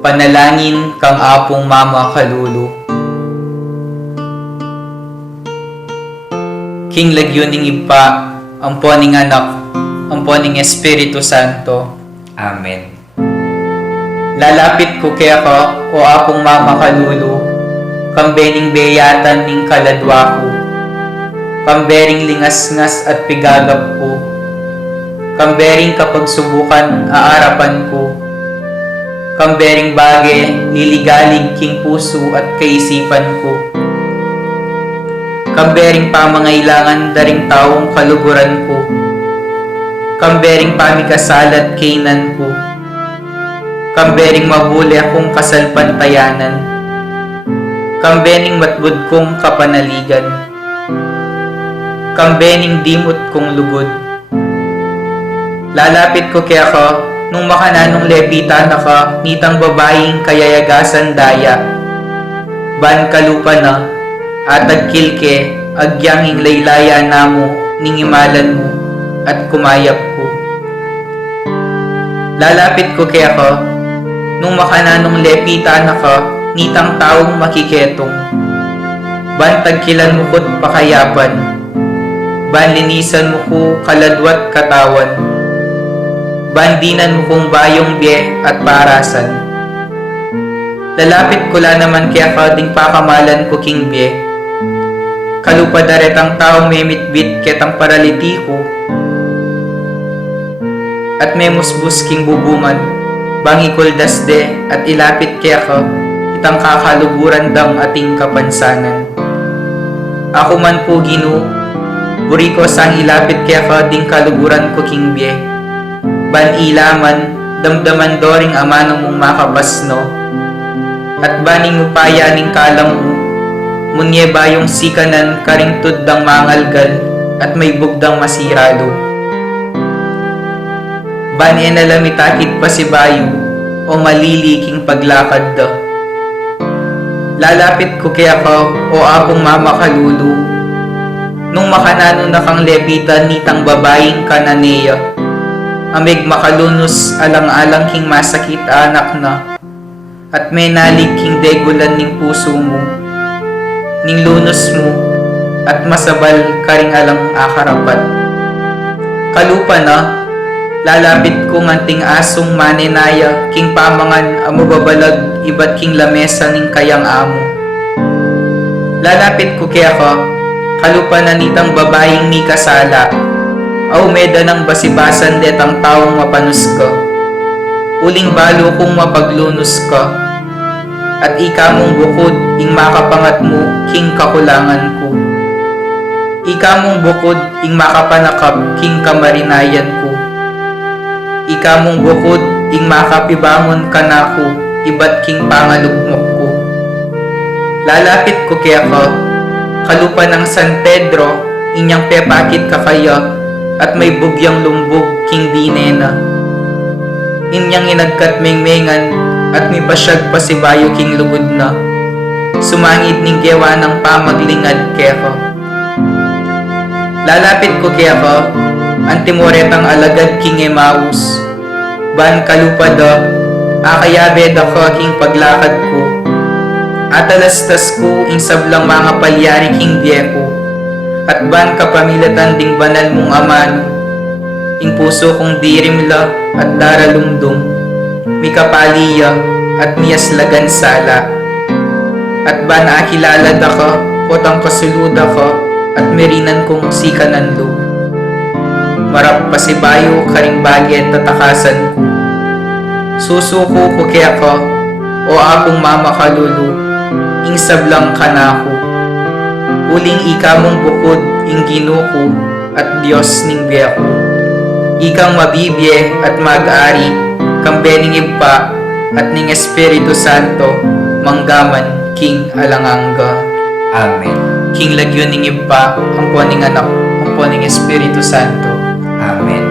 Panalangin kang apong Mama Kalulu. King Lagyuning Ipa, amponing anak, amponing Espiritu Santo. Amen. Lalapit ko kaya ka, o apong Mama Kalulu, kambening beyatan ning kaladwa ko, kambering lingasngas at pigagap ko, kambering kapag subukan aarapan ko, kambering bage liligalig king puso at kaisipan ko, kambering pamangailangan daring taong kaluguran ko, kambering pamikasalat kainan ko, kambering mabuli akong kasalpantayanan, kambening matbud kong kapanaligan, kambening dimot kong lugod. Lalapit ko kaya ka, nung makananong lepita na ka, nitang babaeng kayayagasan daya. Ban kalupa na, atag kilke, agyanging laylaya namo, ningimalan mo, at kumayap ko. Lalapit ko kaya ka, nung makananong lepita na ka, nitang taong makiketong. Ban tagkilan mo ko't pakayapan, ban linisan mo ko kaladwat katawan, bandinan mo kong bayong biye at parasan. Lalapit ko la naman kaya ka ding pakamalan ko king biye. Kalupadaret ang taong memitbit ketang paralitiko, at memusbus king bubungan, bangikol dasde at ilapit kaya ka, itang kakaluburan dang ating kapansanan. Ako man po Ginoo, buri ko sang ilapit kaya ka ding kaluburan ko king biye. Ban ilaman, damdaman doring amano mong makapasno, at baning upaya ning kalam mo, munye bayong sikanan karingtud dang mangalgal, at may bugdang masiralo. Ban enalamitakit pa si bayo, o maliliking paglakad da. Lalapit ko kaya ka, o apong Mama Kalulu, nung makanano na kang lepitan nitang babaeng kananeya, amig makalunos alang-alang king masakit anak na, at may nalig king degulan ning puso mo, ning lunos mo, at masabal karing alang akarapat. Kalupa na, lalapit ko nganting asong manenaya, king pamangan amo babalag ibat king lamesa ning kayang amo. Lalapit ko kaya ka, kalupa na nitang babaeng ni kasala, aw meda ng basibasan detang taong mapanus ka. Uling balo kong mapaglunos ka, at ika mong bukod ing makapangat mo king kakulangan ko. Ika mong bukod ing makapanakap king kamarinayan ko. Ika mong bukod ing makapibangon ka na ko, ibat king pangalugmok ko. Lalapit ko kaya ka, kalupa ng San Pedro, inyang pepakit ka kaya, at may bugyang lumbog king dinena. Inyang inagkat mengmengan, at may pasyag pa si bayo king lugod na. Sumangit ning gewa ng pamaglingad kaya ka. Lalapit ko kaya ka, antimoretang alagad king Emmaus. Ban kalupa da, akayabe da ka king paglakad ko. Atalastas ko ing sablang mga palyari king biyeko. At ban kapamilatan ding banal mong amano, ing puso kong dirimla at daralumdum, mikapaliya at miyaslagan sala. At ban akilala da ka, potang kasuluda ka, at merinan kong sikanan lo. Marap pasibayo karing bagay at tatakasan ko. Susuko ko kaya ka, o apong Mama Kalulu, ing sablang kanako. Uling ika mong bukod ing Ginuko at Diyos ning biyako. Ikang mabibye at mag-ari, kambening ipa at ning Espiritu Santo, manggaman king alangangga. Amen. King Lagyuning Ipa, amponing anak, amponing Espiritu Santo. Amen.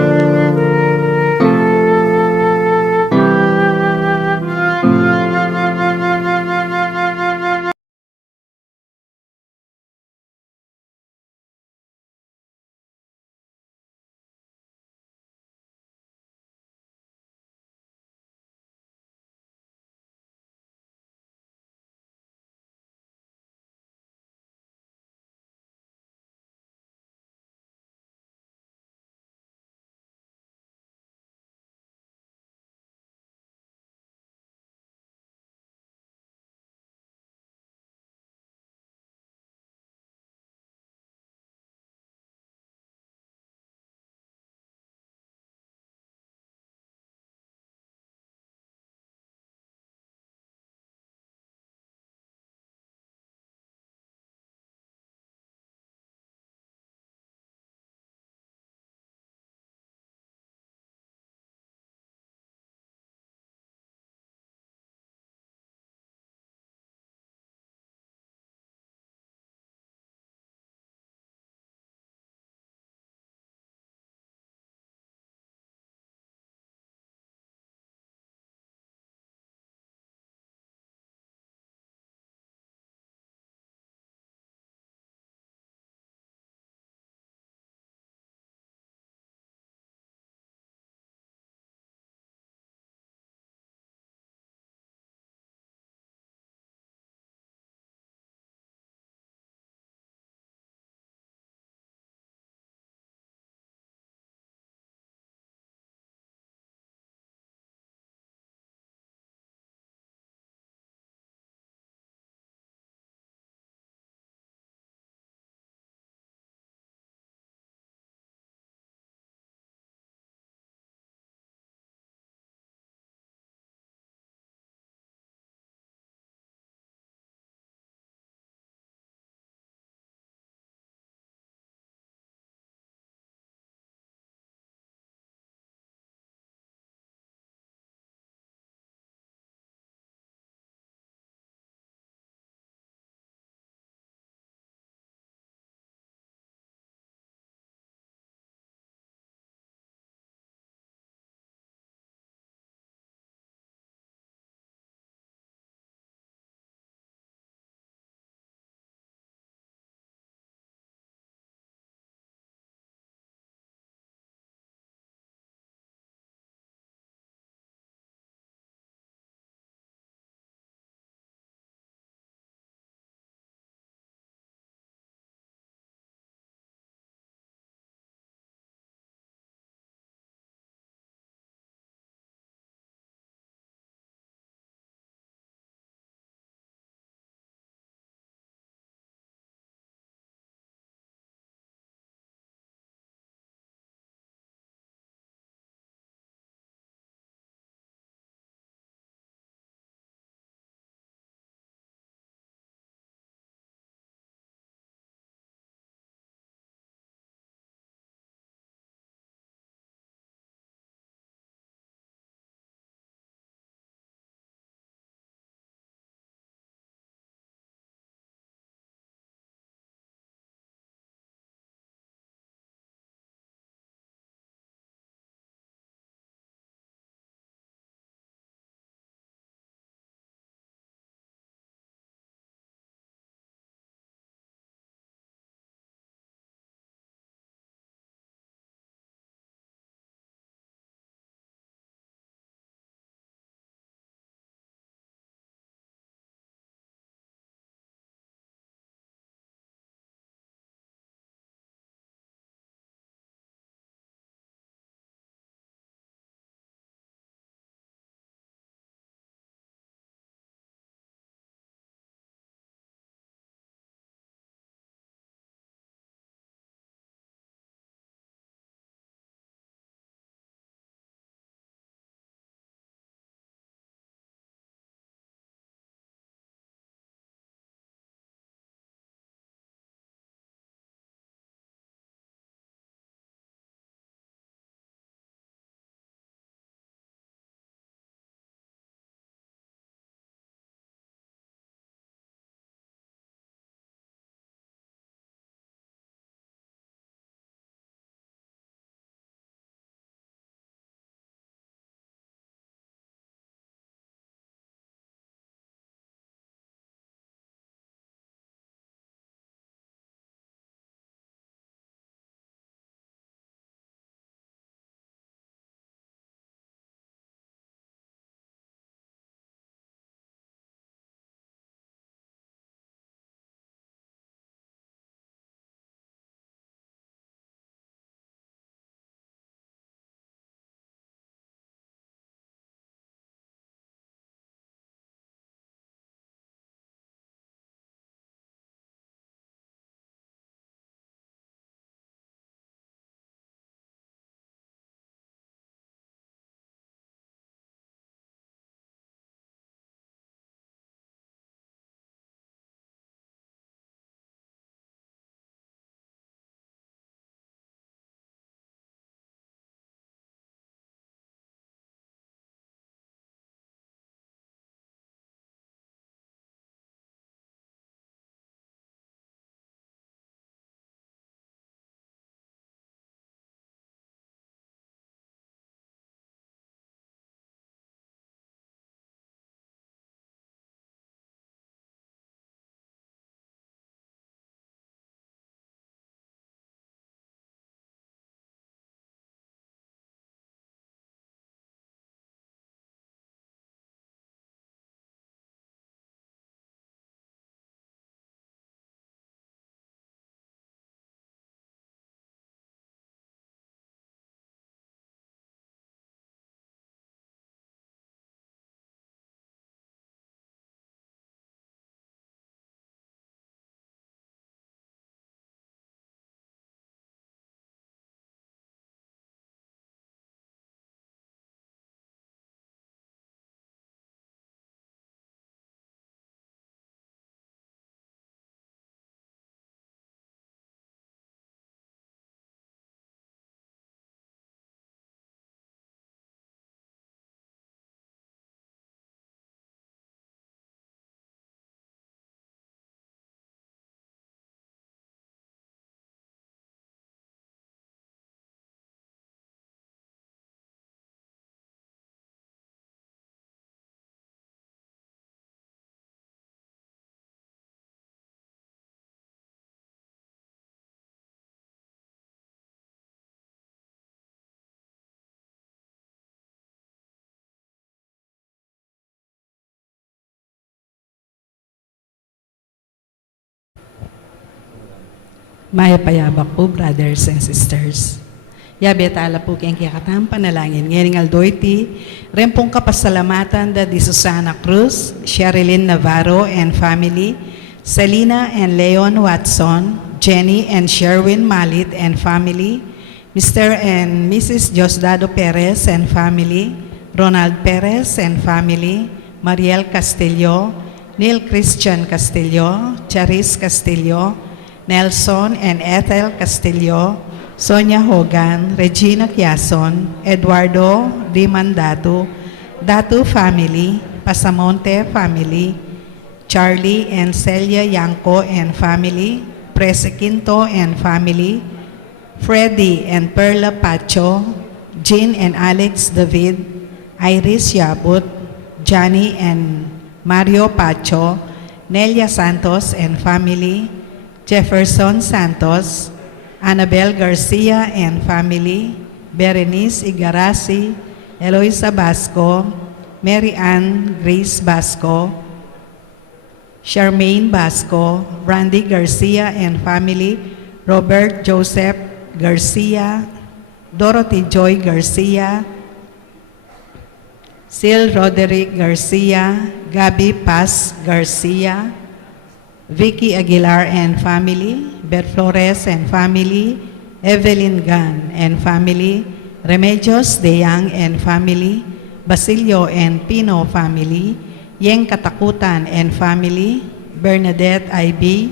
Maya payabak po, brothers and sisters. Yabetala po kayong kiyakatang panalangin. Ngayon aldoyti, rin pong kapasalamatan da di Susana Cruz, Sherilyn Navarro and family, Selena and Leon Watson, Jenny and Sherwin Malit and family, Mr. and Mrs. Diosdado Perez and family, Ronald Perez and family, Mariel Castillo, Neil Christian Castillo, Charis Castillo, Nelson and Ethel Castillo, Sonia Hogan, Regina Quiason, Eduardo Di Mandato, Datu family, Pasamonte family, Charlie and Celia Yanko and family, Prese Quinto and family, Freddy and Perla Pacho, Jean and Alex David, Iris Yabut, Johnny and Mario Pacho, Nelia Santos and family, Jefferson Santos, Annabel Garcia and family, Berenice Igarasi, Eloisa Basco, Mary Ann Grace Basco, Charmaine Basco, Brandy Garcia and family, Robert Joseph Garcia, Dorothy Joy Garcia, Sil Roderick Garcia, Gabi Paz Garcia, Vicky Aguilar and family, Beth Flores and family, Evelyn Gan and family, Remedios De Yang and family, Basilio and Pino family, Yeng Katakutan and family, Bernadette I.B.,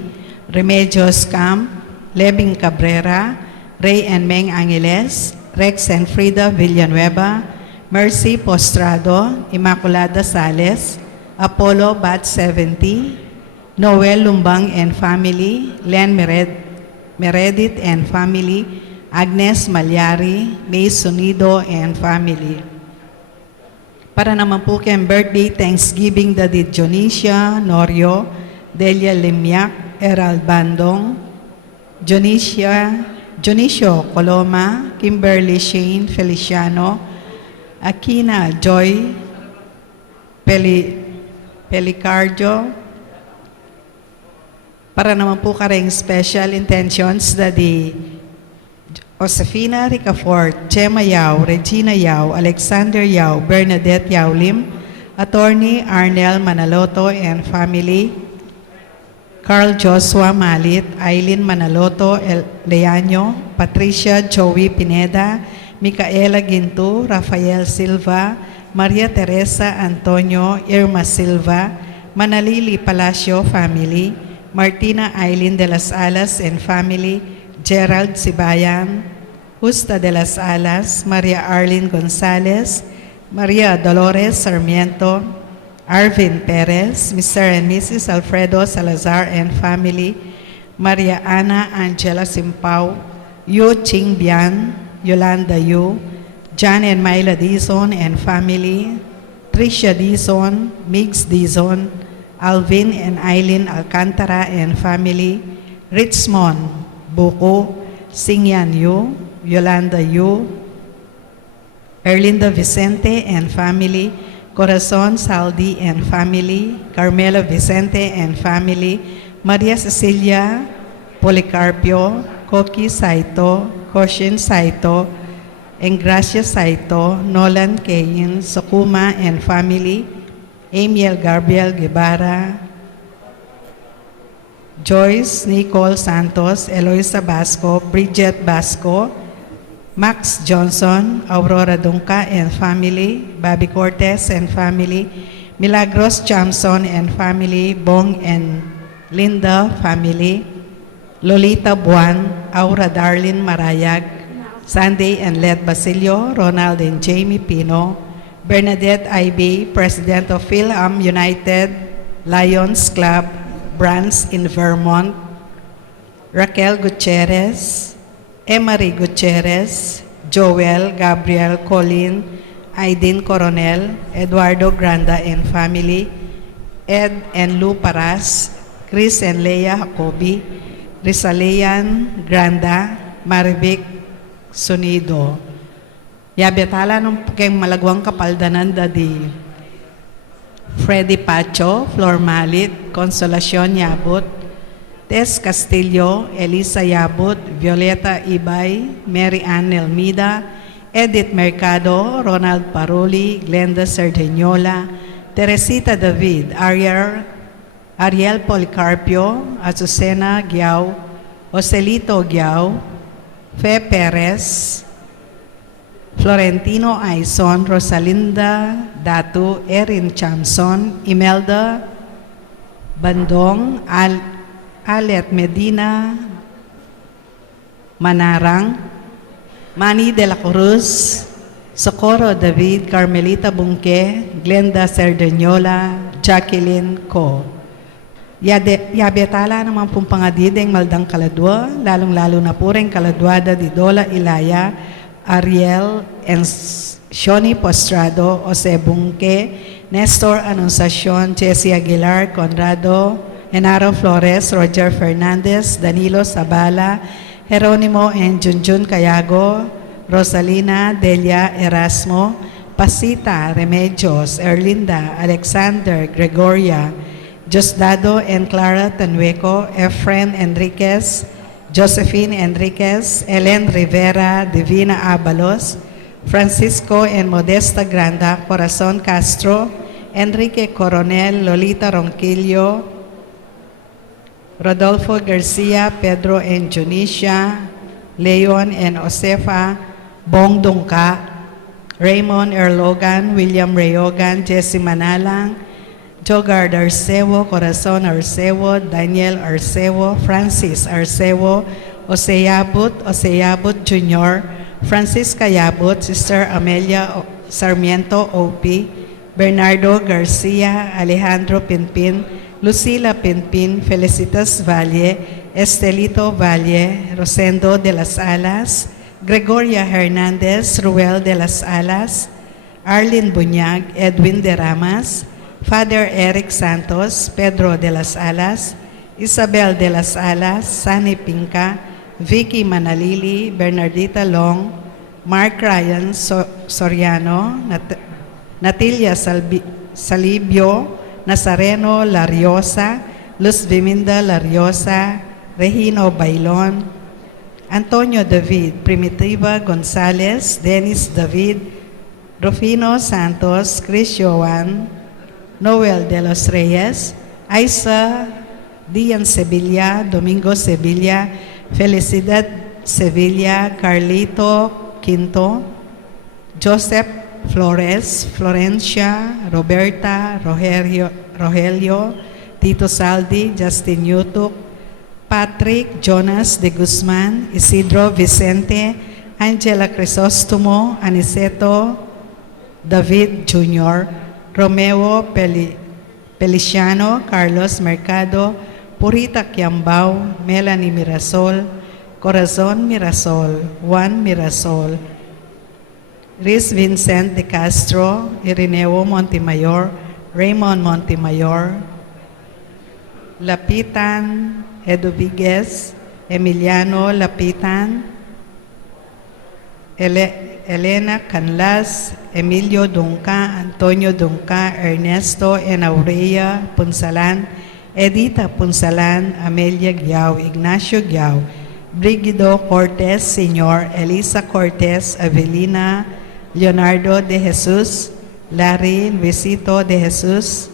Remedios Camp, Lebing Cabrera, Ray and Meng Angeles, Rex and Frida Villanueva, Mercy Postrado, Immaculada Sales, Apollo Bat 70, Noel Lumbang and family, Len Meredith and family, Agnes Malyari, May Sunido and family. Para naman po kayong birthday, Thanksgiving, Daddy Jonicia Norio, Delia Limyak, Erald Bandong, Jonicio Coloma, Kimberly Shane Feliciano, Akina Joy Pelicardio. Para naman po kareng special intentions da di Josefina Ricafort, Chema Yao, Regina Yao, Alexander Yao, Bernadette Yao Lim, Attorney Arnel Manaloto and family, Carl Joshua Malit, Eileen Manaloto Leaño, Patricia Joey Pineda, Micaela Ginto, Rafael Silva, Maria Teresa Antonio, Irma Silva, Manalili Palacio family, Martina Eileen de las Alas and family, Gerald Sibayan, Justa de las Alas, Maria Arlene Gonzalez, Maria Dolores Sarmiento, Arvin Perez, Mr. and Mrs. Alfredo Salazar and family, Maria Ana Angela Simpao, Yu Ching Bian, Yolanda Yu, John and Myla Dizon and family, Tricia Dizon, Migs Dizon, Alvin and Eileen Alcantara and family, Richmond Buko, Singyan Yu, Yolanda Yu, Erlinda Vicente and family, Corazon Saldi and family, Carmela Vicente and family, Maria Cecilia Policarpio, Koki Saito, Koshin Saito, Engracia Saito, Nolan Kayin, Sokuma and family, Amiel Gabriel Guevara, Joyce Nicole Santos, Eloisa Basco, Bridget Basco, Max Johnson, Aurora Dunca and family, Bobby Cortez and family, Milagros Chamson and family, Bong and Linda family, Lolita Buan, Aura Darlene Marayag, Sunday and Led Basilio, Ronald and Jamie Pino, Bernadette I.B., President of Philham United Lions Club, branch in Vermont, Raquel Gutierrez, Emery Gutierrez, Joel, Gabriel, Colin, Aidin Coronel, Eduardo Granda and family, Ed and Lou Paras, Chris and Leia Jacobi, Rizalean Granda, Marivic Sunido. Yabetala nung kayong malagwang kapaldanan da di Freddy Pacho, Flor Malit, Consolacion Yabut, Tess Castillo, Elisa Yabut, Violeta Ibay, Mary Ann Elmida, Edith Mercado, Ronald Paruli, Glenda Serdeñola, Teresita David, Ariel Policarpio, Azucena Giao, Joselito Giao, Fe Perez, Florentino Aizon, Rosalinda Datu, Erin Chamson, Imelda Bandong, Alet Medina Manarang, Manny de la Cruz, Socorro David, Carmelita Bungke, Glenda Serdeñola, Jacqueline Co. Yabetala naman pong pangadideng maldang kaladwa, lalong-lalo na po rin kaladwada di Dola Ilaya, Ariel and Shoni Postrado, Jose Bungke, Nestor Anunciacion, Jessie Aguilar, Conrado, Genaro Flores, Roger Fernandez, Danilo Sabala, Jeronimo and Junjun Cayago, Rosalina Delia Erasmo, Pasita Remedios, Erlinda, Alexander Gregoria, Diosdado and Clara Tanueco, Efren Enriquez, Josephine Enriquez, Ellen Rivera, Divina Abalos, Francisco and Modesta Granda, Corazon Castro, Enrique Coronel, Lolita Ronquillo, Rodolfo Garcia, Pedro and Junicia, Leon and Josefa Bong Dungka, Raymond Erlogan, William Rayogan, Jesse Manalang, Jogard Arcevo, Corazon Arcevo, Daniel Arcevo, Francis Arcevo, Oseyabut Jr., Francisca Yabut, Sister Amelia Sarmiento OP, Bernardo Garcia, Alejandro Pinpin, Lucila Pinpin, Felicitas Valle, Estelito Valle, Rosendo de las Alas, Gregoria Hernandez, Ruel de las Alas, Arlene Bunyag, Edwin de Ramas, Father Eric Santos, Pedro de las Alas, Isabel de las Alas, Sani Pinca, Vicky Manalili, Bernardita Long, Mark Ryan Soriano, Natilia Salibio, Nazareno Lariosa, Luz Viminda Lariosa, Regino Bailon, Antonio David, Primitiva Gonzales, Dennis David, Rufino Santos, Chris Joan, Noel de los Reyes, Aisa Dian Sevilla, Domingo Sevilla, Felicidad Sevilla, Carlito Quinto, Joseph Flores, Florencia, Roberta, Rogelio, Tito Saldi, Justin Yutuk, Patrick Jonas de Guzman, Isidro Vicente, Angela Crisostomo, Aniceto David Jr., Romeo Feliciano, Carlos Mercado, Purita Quiambao, Melanie Mirasol, Corazon Mirasol, Juan Mirasol, Riz Vincent de Castro, Irineo Montemayor, Raymond Montemayor, Lapitan Eduviguez, Emiliano Lapitan, Elena Canlas, Emilio Dunca, Antonio Dunca, Ernesto Enaurea Punsalan, Edita Punsalan, Amelia Giao, Ignacio Giao, Brigido Cortez Sr., Elisa Cortez, Avelina, Leonardo de Jesus, Larry Luisito de Jesus,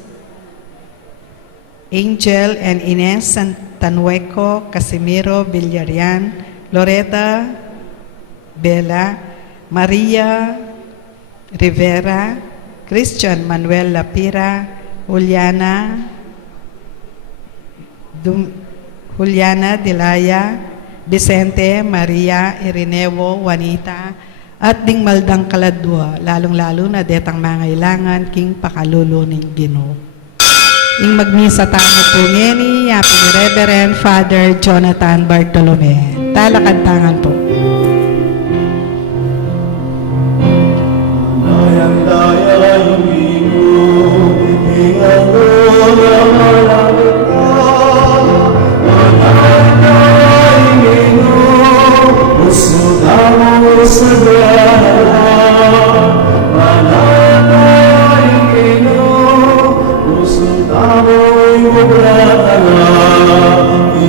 Angel and Ines Santanueco, Casimiro Villarian, Loretta Bella, Maria Rivera, Christian Manuel Lapira, Juliana Dilaya, Vicente Maria Irineo Juanita, at ding maldang kaladwa, lalong-lalo na detang mga ilangan king pakaluluning Ginoo. Ing magmisa tayo po ngeni, yapi ni Reverend Father Jonathan Bartolome. Talakantangan po.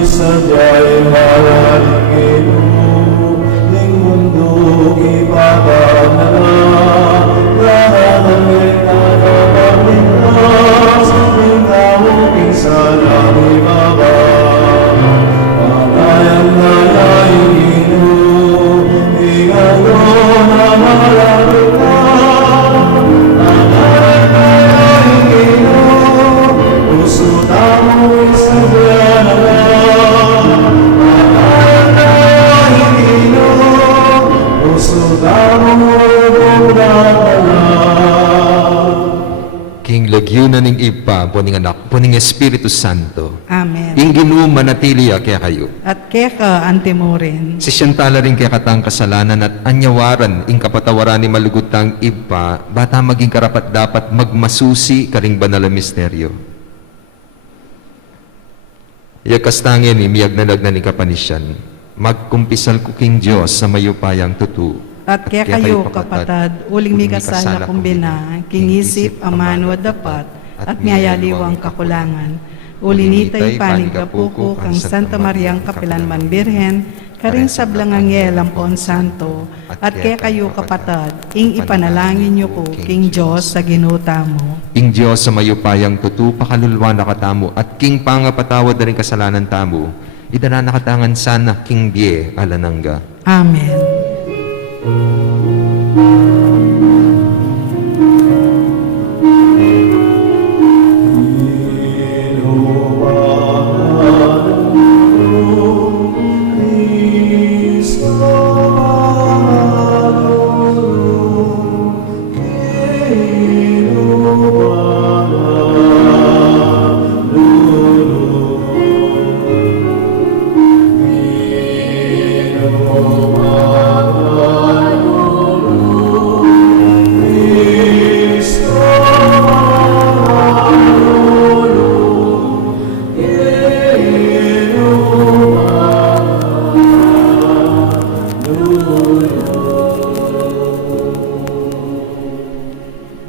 Isa King lagyunan ning ipa, puning anak, puning Espiritu Santo. Amen. Ing Ginoo manatili kaya kayo. At keka antimurin. Si siyantala rin kaya katang kasalanan at anyawaran ing kapatawaran ni malugutang ipa, bata maging karapat dapat magmasusi karing banal na misteryo. Yakastangin ni miyag nalag na ni kapanisyan, magkumpisal ko king Diyos sa mayupayang tutu. At kaya kayo kapatad, uling mi kasala kumbina, kingisip amano dapat, at ngayaliwang kakulangan. Ulinitay paning kapuko kang Santa Mariang Kapilanman Birhen, karing sablangang Lampon Santo, at kaya kayo kapatad, ing ipanalangin niyo ko, king Diyos sa ginuta mo. Ing Diyos sa mayupayang tutu, pakalulwa na katamo, at king pangapatawad na rin kasalanan tamo, idana nakatangan sana king Bie alanangga. Amen.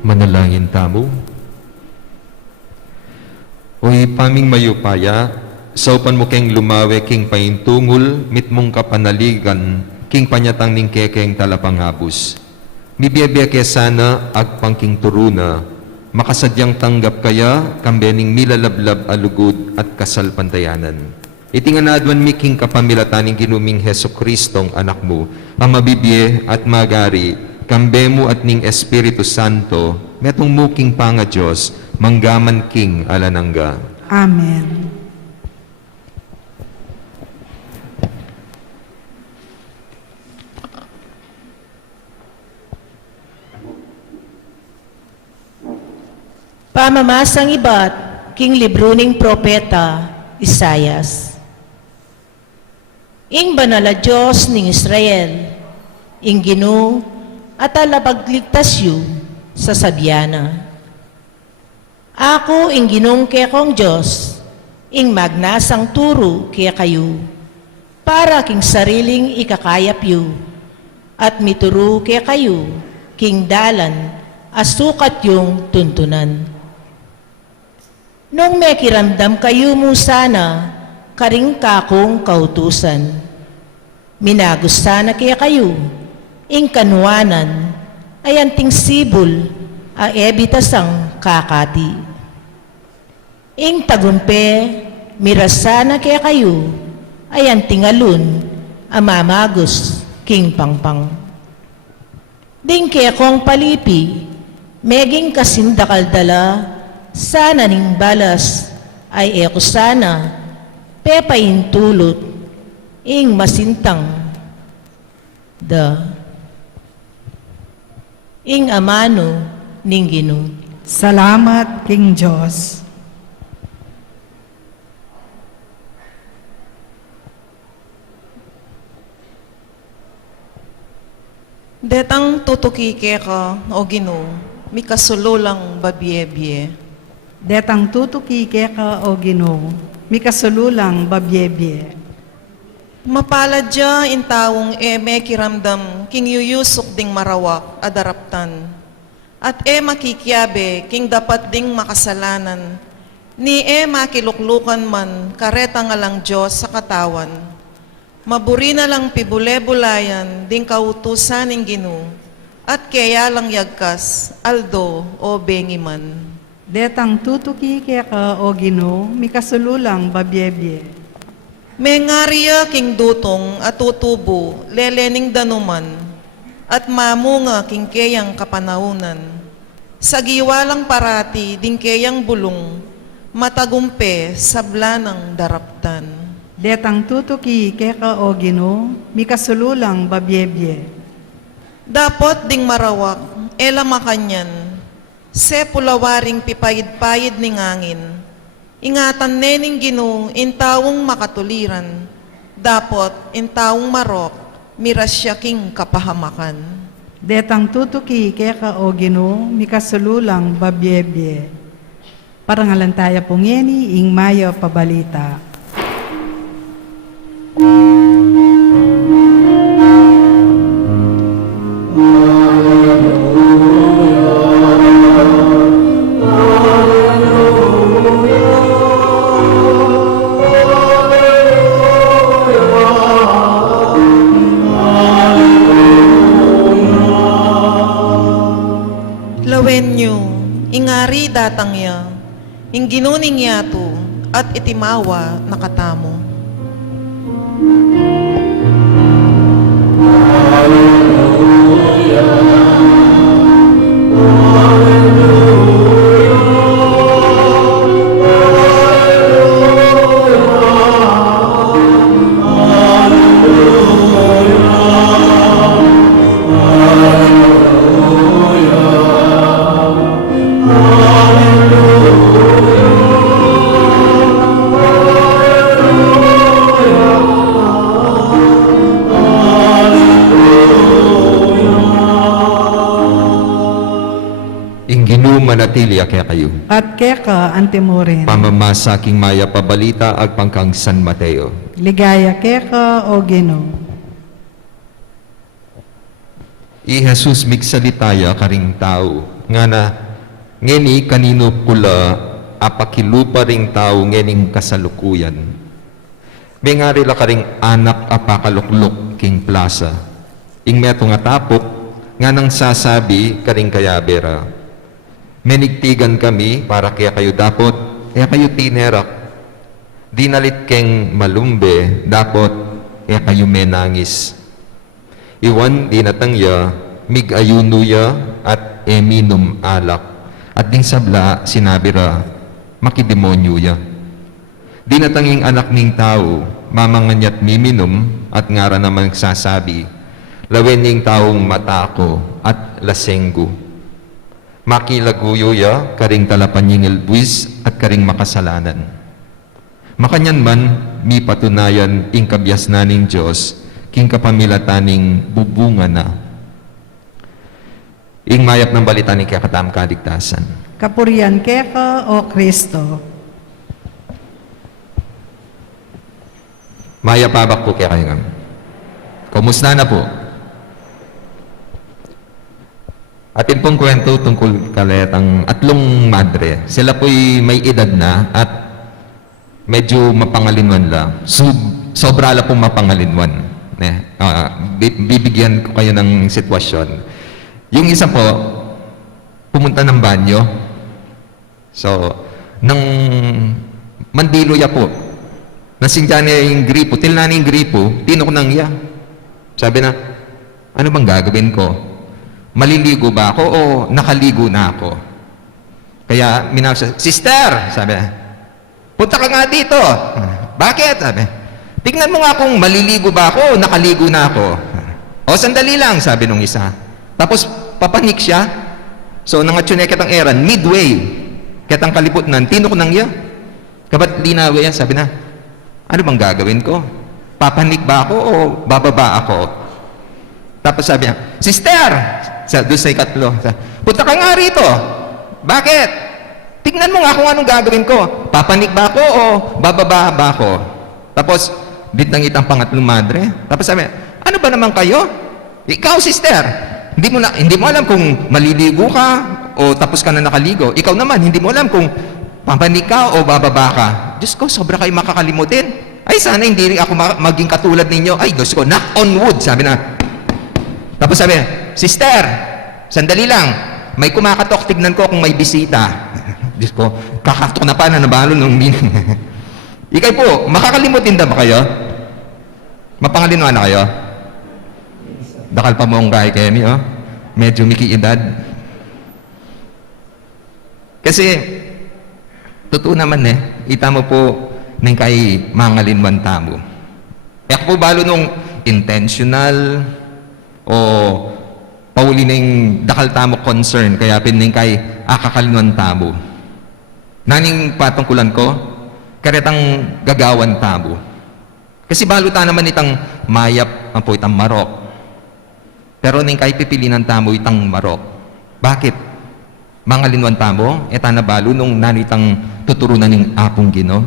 Manalangin tamo. Oy paming mayupaya, saupan mo keng lumawe king paintungol, mit mong kapanaligan, king panyatang ning kekeng talapangabus. Mibiyabya kaya sana agpangking turuna, makasadyang tanggap kaya, kambening milalablab alugod at kasal pantayanan. Itinganadwan mi king kapamilataning ginuming Heso Kristong anak mo, ang mabibye at magari, kambemo at ning Espiritu Santo, metong muking panga Diyos, manggaman king alanangga. Amen. Pamamasang iba't king libro ning propeta Isayas. Ing banala Diyos ning Israel, ing Ginoo at alapagligtas yu sa sabyana. Ako ing Ginong kekong Diyos, ing magnasang turo kaya kayo, para king sariling ikakayap yu, at mituro kaya kayo, king dalan, asukat yung tuntunan. Nung may kiramdam kayo mo sana, karing kakong kautusan, minagos sana kaya kayo, ing kanuanan, ay anting sibol, a ebitasang kakati. Ing tagunpe, mirasana kaya kayo, ay anting alun, amamagos, king pangpang. Ding kaya kong palipi, meging kasindakaldala, sana ning balas, ay eko sana, pepain tulot, ing masintang, ing amano ning Ginoo. Salamat, King Diyos. Detang tutukike ka, o Ginoo, mikasululang babyebye. Detang tutuki keka o Ginoo, mikasululang babyebye. Mapalad dya in tawong may kiramdam, king yuyusok ding marawak, adaraptan. At makikyabe, king dapat ding makasalanan, ni makiluklukan man, kareta nga lang Diyos sa katawan. Maburi na lang pibule-bulayan, ding kautusan ng Ginoo, at kaya lang yagkas, aldo o bengiman. Detang tutuki keka o Ginoo, mikasululang babyebye. Mengariya king dutong at tutubo, lelening danuman, at mamunga king kayang kapanahunan. Sa giwalang parati, ding kayang bulong, matagumpe sabla ng daraptan. Detang tutuki keka o Ginoo, mikasululang babyebye. Dapot ding marawak, ela makanyan, se pulawaring pipayid-payid ning angin. Ingatan nening Ginoo, intawong makatuliran, dapot intawong marok, mirasya king kapahamakan. Detang tutuki keka o Ginoo, mikasululang babyebye. Parangalan tayo pongeni, ing mayo pabalita. Lawenyo, ingari datangya, ing ginuning yato, at itimawa nakatamo. Inginu manatili kaya kayo. At keka antemorin. Pamamasa king maya pabalita ag pangkang San Mateo. Ligaya keka o Ginoo. I Jesus migsalitaya karing tao nga na ngeni kanino kula apakilupa ring tao ngening kasalukuyan. Mengari la karing anak apakalukluk king plaza. Ing meto nga tapok nga nang sasabi karing kayabera. Menigtigan kami para kaya kayo dapot, kaya kayo tinerak. Dinalit keng malumbe, dapot, kaya kayo menangis. Iwan dinatangya, mig-ayunuya at eminum alak. At ding sabla, sinabi ra, makidemonyo ya. Dinatanging anak ning tao, mamanganyat miminum, at ngara naman sasabi, lawening taong matako at lasenggo. Makilaguyo ya, karing talapanyingil buwis at karing makasalanan. Makanyan man, mi patunayan ing kabyas naning Diyos, king kapamilataning bubunga na. Ing mayap ng balita ni kakatam kaligtasan. Kapurian keka o Kristo. Maya pabak po kaya kayo nga. Kumusta na po? Atin pong kwento tungkol kaletang atlong madre. Sila po'y may edad na at medyo mapangalinwan lang. Sobra la pong mapangalinwan. Bibigyan ko kayo ng sitwasyon. Yung isa po, pumunta ng banyo. So, nang mandiluya po, nasinggan niya yung gripo, tilna niya yung gripo, tinok nang iya. Sabi na, ano bang gagawin ko? Maliligo ba ako o nakaligo na ako? Kaya minasa, sister, sabi, punta ka nga dito. Bakit? Sabi, tignan mo nga kung maliligo ba ako o nakaligo na ako. O sandali lang, sabi nung isa. Tapos papanik siya. So nangatsyon niya kitang eran, midway, kitang kaliputnan, tinok nang iya. Kabat linawi yan, sabi na, ano bang gagawin ko? Papanik ba ako o bababa ako? Tapos sabi niya, sister! Doon sa ikatlo, punta ka nga rito. Bakit? Tignan mo nga kung anong gagawin ko. Papanik ba ako o bababa ba ako? Tapos, bitang itang pangatlong madre. Tapos sabi, ano ba naman kayo? Ikaw, sister, hindi mo alam kung maliligo ka o tapos ka na nakaligo. Ikaw naman, hindi mo alam kung papanik ka o bababa ka. Diyos ko, sobra kayo makakalimutin. Ay, sana hindi rin ako maging katulad ninyo. Ay, gusto ko, knock on wood, sabi na. Tapos sabi, sister, sandali lang, may kumakatok, tignan ko kung may bisita. Diyos ko, kakatok na pa na nabalo nung Ikay po, makakalimutin na ba kayo? Mapangalino na kayo? Dakal pa mo ang kay Kenny, oh. Medyo miki-edad. Kasi, totoo naman ita mo po ng kay mangalinwan tamo. Ako po balo nung intentional o pauli ng dakal tamo concern, kaya pining kay akakalinwan tamo. Naning patungkulan ko, karetang gagawan tamo. Kasi baluta naman itang mayap ang po itang marok. Pero ning kay pipilinan tamo itang marok. Bakit? Mga linwan tamo, eta na balo nung nanitang tuturunan ng apong Gino.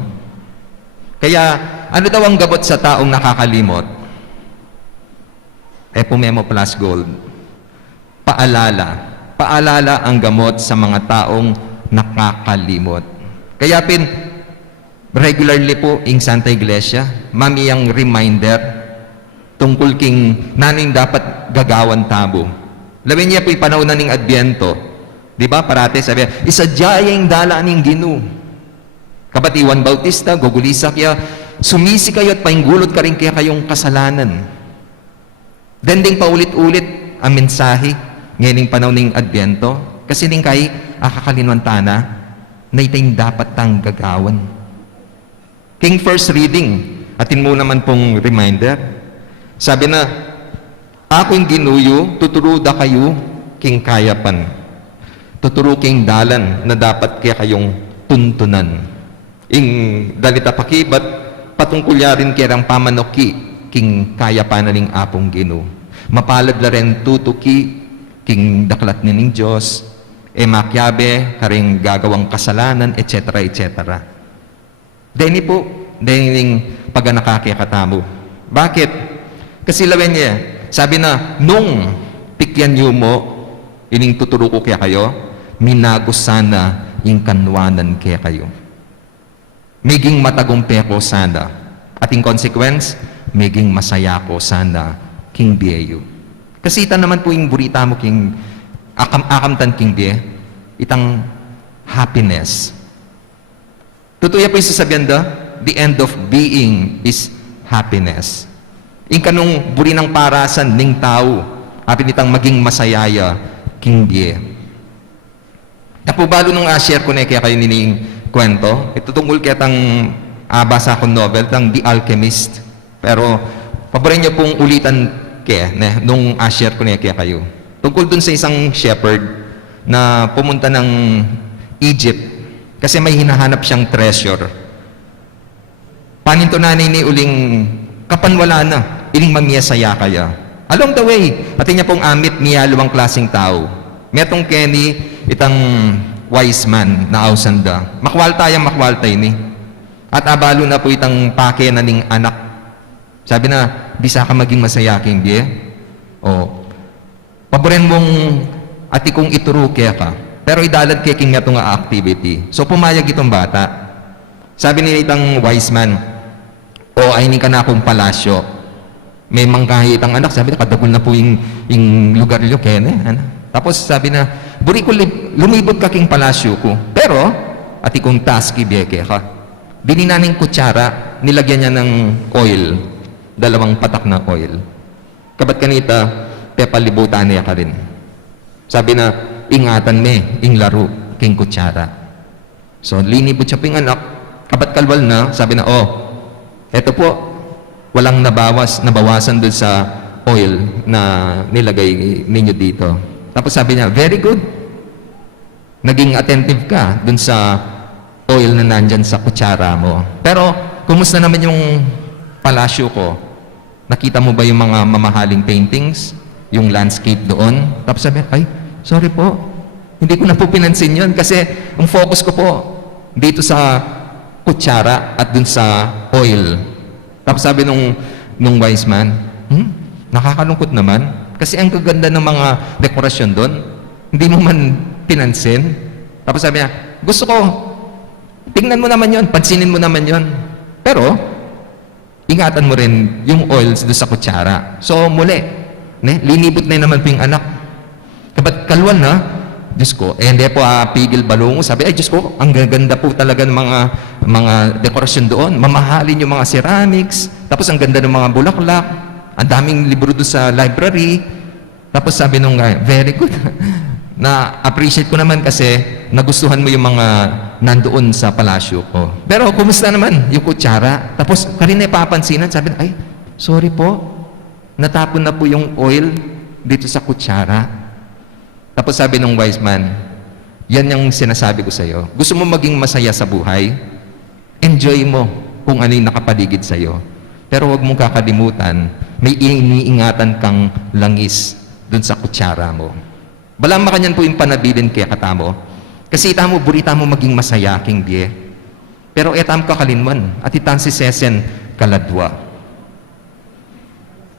Kaya, ano daw ang gabot sa taong nakakalimot? Epumemo plus gold. Paalala. Paalala ang gamot sa mga taong nakakalimot. Kaya regularly po ing Santa Iglesia, mamiyang reminder tungkol king naning dapat gagawan tabo. Lawin niya po panahon na ning Adbyento. Di ba? Parate sabi, isadyayang dala ning Gino. Kapati Juan Bautista, gugulisa kaya, sumisi kayo at painggulot ka rin kaya kayong kasalanan. Dending paulit-ulit ang mensahe ngayon panahon ning Adbyento. Kasi ning kay akakalinwantana na itayong dapat tang gagawan. King first reading, atin mo naman pong reminder. Sabi na, ako'y ginuyo, tuturuda kayo, king kayapan. Tuturo king dalan na dapat kaya kayong tuntunan. Ing dalita pakibat, patungkulya rin kaya ang pamanoki, king kayapan na ning apong Gino. Mapalad la rin tutuki, king daklat ni ning Diyos, makyabe, karing gagawang kasalanan, etc. etc. Deni po, dening pag nakakikatamo. Bakit? Kasi lawen niya, sabi na, nung tikyan niyo mo, ining tuturo ko kaya kayo, minagos sana yung kanwanan kaya kayo. Maging matagumpe ko sana. At in consequence, maging masaya ko sana, King Bieyo. Kasi ita naman po yung burita mo, King akamtan King Bie, itang happiness. Totoo po yung sasabihan da, the end of being is happiness. Yung kanong buri ng parasan ning tao, apin itang maging masayaya, King Bie. Napubalo nung share ko na kaya kayo nining kwento, ito tungkol kaya tang basa akong novel, tang The Alchemist. Pero, paborin niyo pong ulitan kaya, nung share ko na kaya kayo. Tungkol dun sa isang shepherd na pumunta ng Egypt kasi may hinahanap siyang treasure. Paninto nanay ni uling kapanwala na, iling mamiyasaya kaya. Along the way, atin niya pong amit niya luwang klaseng tao. Metong Kenny, itang wise man na ausanda. Makwaltay ni. At abalo na po itang pake na ning anak. Sabi na, bisa ka maging masaya king die. O, paboren mong ati kong ituro kaya ka. Pero idalad kaya king nga itong activity. So pumayag itong bata. Sabi ni itang wise man, o ay ka na akong palasyo. May mangkahi itang anak. Sabi na, kadagol na po yung lugar nyo kaya ano? Tapos sabi na, buri ko lumibot ka king palasyo ko. Pero, ati kong taski biyeke ka. Bininaning kutsara, nilagyan niya ng oil. 2 patak na oil. Kabat kanita, pepalibutan niya ka rin. Sabi na, ingatan me, ing laro, king kutsara. So, linibot siya ping anak, kabat kalwal na, sabi na, oh, eto po, walang nabawasan dun sa oil na nilagay ninyo dito. Tapos sabi niya, very good. Naging attentive ka dun sa oil na nandyan sa kutsara mo. Pero, kumusta naman yung palasyo ko? Nakita mo ba yung mga mamahaling paintings? Yung landscape doon? Tapos sabi, ay, sorry po. Hindi ko na po pinansin yun kasi ang focus ko po dito sa kutsara at dun sa oil. Tapos sabi nung wise man, nakakalungkot naman. Kasi ang kaganda ng mga dekorasyon doon, hindi mo man pinansin. Tapos sabi niya, gusto ko, tingnan mo naman yon, pansinin mo naman yon. Pero, ingatan mo rin yung oils doon sa kutsara. So, muli, linibot na naman po yung anak. Kabat kalwan na, Diyos ko, hindi po pigil balungo. Sabi, ay Diyos ko, ang ganda po talaga ng mga dekorasyon doon. Mamahalin yung mga ceramics. Tapos ang ganda ng mga bulaklak. Ang daming libro doon sa library. Tapos sabi nung guy, very good. Na-appreciate ko naman kasi nagustuhan mo yung mga nandoon sa palasyo ko. Pero kumusta naman yung kutsara? Tapos kanina papansinan, sabi, ay, sorry po, natapon na po yung oil dito sa kutsara. Tapos sabi ng wise man, yan yung sinasabi ko sa'yo. Gusto mo maging masaya sa buhay? Enjoy mo kung ano yung nakapaligid sa'yo. Pero huwag mong kakalimutan, may iniingatan kang langis dun sa kutsara mo. Balang makanyan po yung panabilin kaya katamo. Kasi itamo, burita mo maging masaya, king bie. Pero etam kakalinman, at itan si sesen kaladwa.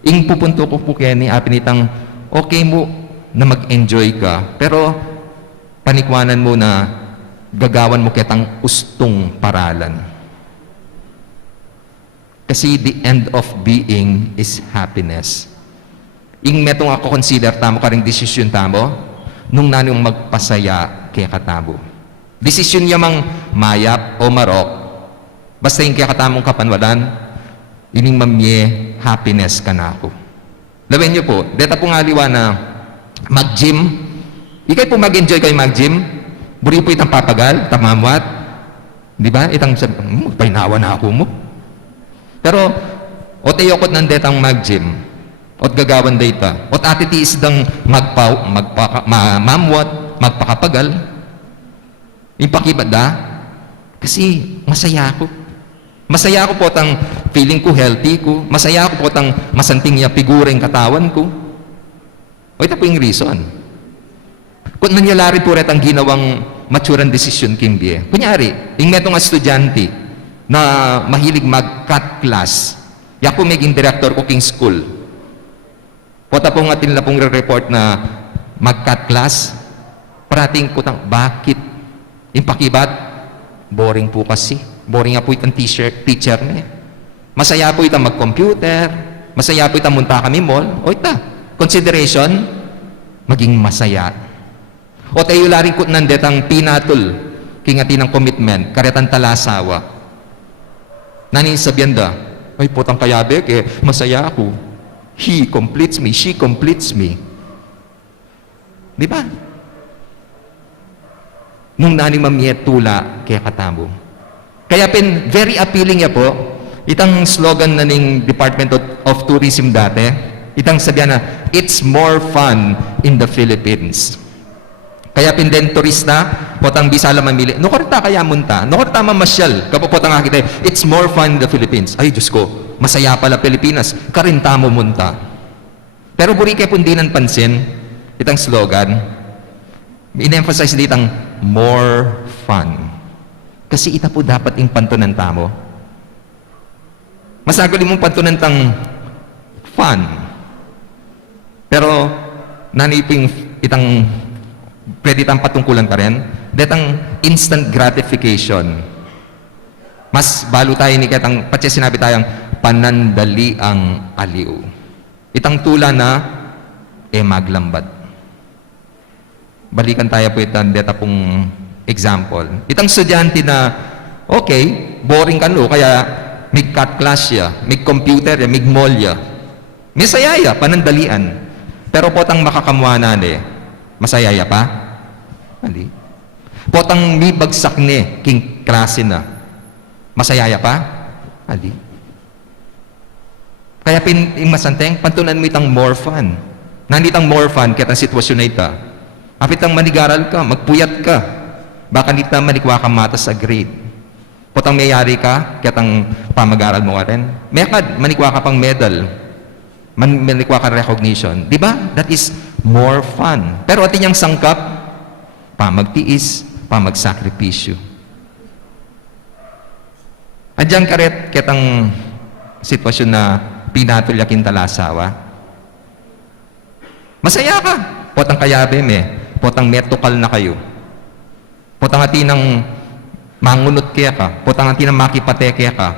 Ing pupunto ko po kaya ni apinitang, okay mo na mag-enjoy ka, pero panikwanan mo na gagawan mo kitang ustong paralan. Kasi the end of being is happiness. Ing metong ako consider tamo ka rin desisyon tamo, nung nanong magpasaya kaya katabo. Desisyon yamang mayap o marok, basta yung kaya katamong kapanwalan, ining mamye, happiness ka na ako. Lawin niyo po, deta po nga liwa na mag-gym. Ikay po mag-enjoy kayo mag-gym. Buri po itang papagal, tamamwat. Di ba? Itang sabi, painawa na ako mo. Pero, o tayokot ng detang mag-gym, ot gagawan data, ot atitiis dang mamwat, magpakapagal, ipakibada, kasi masaya ako. Masaya ako po tang feeling ko healthy ko, masaya ako po tang masanting niya figureng katawan ko. O ito po yung reason. Kung nangyalari po rin ang ginawang maturang desisyon, Kimbie, kunyari, yung metong estudyante na mahilig mag-cut class, yak po maging director ko king school, pota po nga nila pong report na mag-cut class, parating ko tang, bakit? Impakibat? Boring po kasi. Boring nga po itang teacher niya. Masaya po itang mag-computer, masaya po itang munta kami mall, o ita, consideration, maging masaya. O tayo laring ko nandetang pinatul, kingati ng commitment, karetan talasawa. Nanin sabihan da, ay potang kayabe, masaya ako. He completes me, she completes me. Di ba? Nung nani mamiyet tula kaya katabo. Kaya very appealing ya po, itang slogan na ning Department of Tourism dati, itang sabihan na, it's more fun in the Philippines. Kaya pinden turista, potang bisala mamili, nukarta kaya munta, nukarta mamasyal, kapopotang akita, it's more fun in the Philippines. Ay, Diyos ko, masaya pala Pilipinas, karinta mo munta. Pero buri kayo pundinan pansin, itang slogan, in-emphasize ditang more fun. Kasi ita po dapat yung pantunan tamo. Masaguli mong pantunan tang fun. Pero, naniping itang pwede itang patungkulan pa rin, detang instant gratification. Mas balo tayo ni katang, patsi sinabi tayong, panandali ang aliw. Itang tula na, maglambat. Balikan tayo po itang deta pong example. Itang estudyante na, okay, boring ka no, kaya may cut class ya, may computer ya, may mall ya. May sayaya, panandalian. Pero potang makakamwanan masaya ya pa? Mali. Potang may bagsak ni, king klase na. Masaya ya pa? Mali. Kaya masanteng, pantunan mo itang more fun. Nanditang more fun, kaya sitwasyon na ita. Apitang manigaral ka, magpuyat ka. Baka nita manikwa ka mata sa grade. Potang mayari ka, kaya pamag-aral mo ka rin. Mekad, manikwa ka pang medal. Manikwa ka recognition. Di ba? That is more fun. Pero atin yung sangkap, pamagtiis, pamagsakripisyo. Adyan karet, kitang sitwasyon na pinatulyakin talasawa. Masaya ka. Potang kayabe potang metokal na kayo. Potang atin ng mangunot kaya ka. Potang atin ng makipate kaya ka.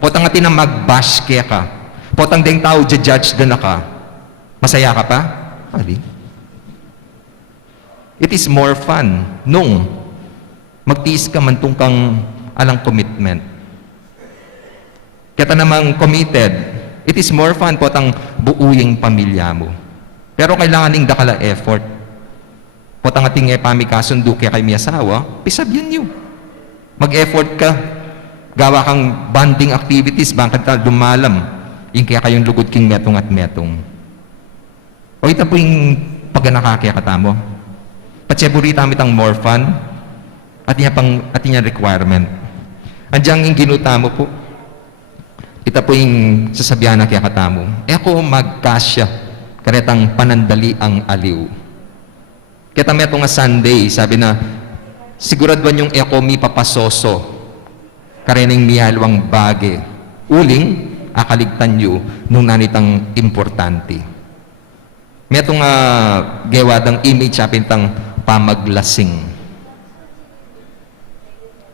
Potang atin na mag-bash kaya ka. Potang ding tao judge na ka. Masaya ka pa? Ali. It is more fun nung magtiis ka man tung kang alang commitment. Kaya namang committed, it is more fun potang buuying pamilya mo. Pero kailangan ning dakala effort. Potang ating pamikasundo kaya kay miyasawa, pisabyan niyo. Mag-effort ka. Gawa kang bonding activities, bakit ka dumalam. Yung kaya kayong lugod king metong at metong. O ito po yung pagganakakaya katamo. Patseburi tamit ang more fun at niya requirement. Andiyan yung ginutamo po. Ito po yung sasabihan na kaya katamo. Ako magkasya, karetang panandali ang aliw. Kaya tami ito nga Sunday, sabi na, siguradwan yung ako mi papasoso, karening mihalwang bage, uling, akaligtan nyo nung nanitang importante. May itong gewadang image apintang pamaglasing.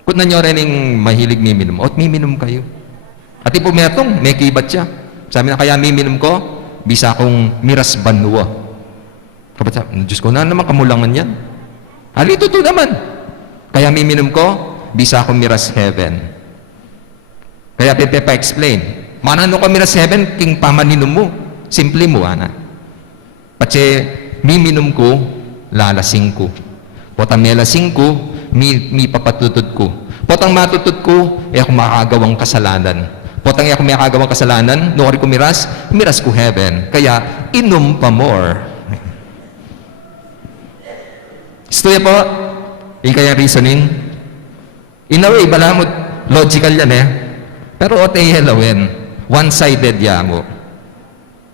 Kung nanyo rin yung mahilig miminom, at miminom kayo. At ipo may itong, may kibat siya. Sabi na kaya miminom ko, bisa akong miras banwa. Kapag Diyos ko, na naman kamulangan yan. Halito to naman. Kaya miminom ko, bisa akong miras heaven. Kaya Pepe pa-explain, manano ka miras heaven, king pamaninom mo. Simple mo, ana. Patse, miminom ko, lalasing ko. Potang melasing ko, mi papatutod ko. Potang matutod ko, ako makakagawang kasalanan. Potang ako may makakagawang kasalanan, nukari ko miras ko heaven. Kaya, inom pa more. Istoya po, yung kaya reasoning. In a way, balamot, logical yan Pero ote helawin, one-sided yamo.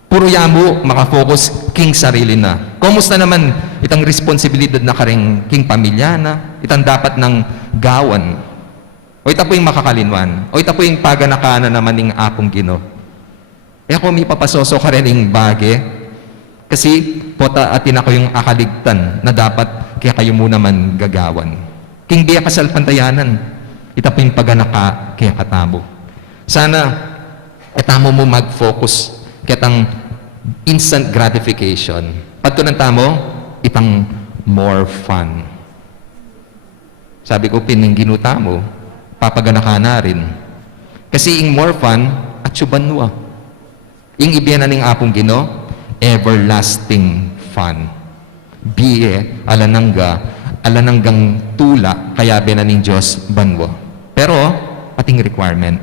Puro yamo, makafocus, king sarili na. Kumusta naman itang responsibilidad na karing king pamilya na, itang dapat ng gawan. O ita po yung makakalinwan. O ita po yung paganakana naman ng apong Gino. Ako may papasoso ka rin yung bage, kasi pota atin ako yung akaligtan na dapat kaya kayo mo naman gagawan. King biya kasal pantayanan, ita po yung paganaka kaya katamo. Sana, etamo mo mag-focus kitang instant gratification. Pagto ng tamo, itang more fun. Sabi ko, pininginuta mo, papaganaka na rin. Kasi yung more fun, at subanwa. Yung ibiyanan ng apong Gino, everlasting fun. Biye, alananggang tula, kaya binaning Diyos banwa. Pero, ating requirement.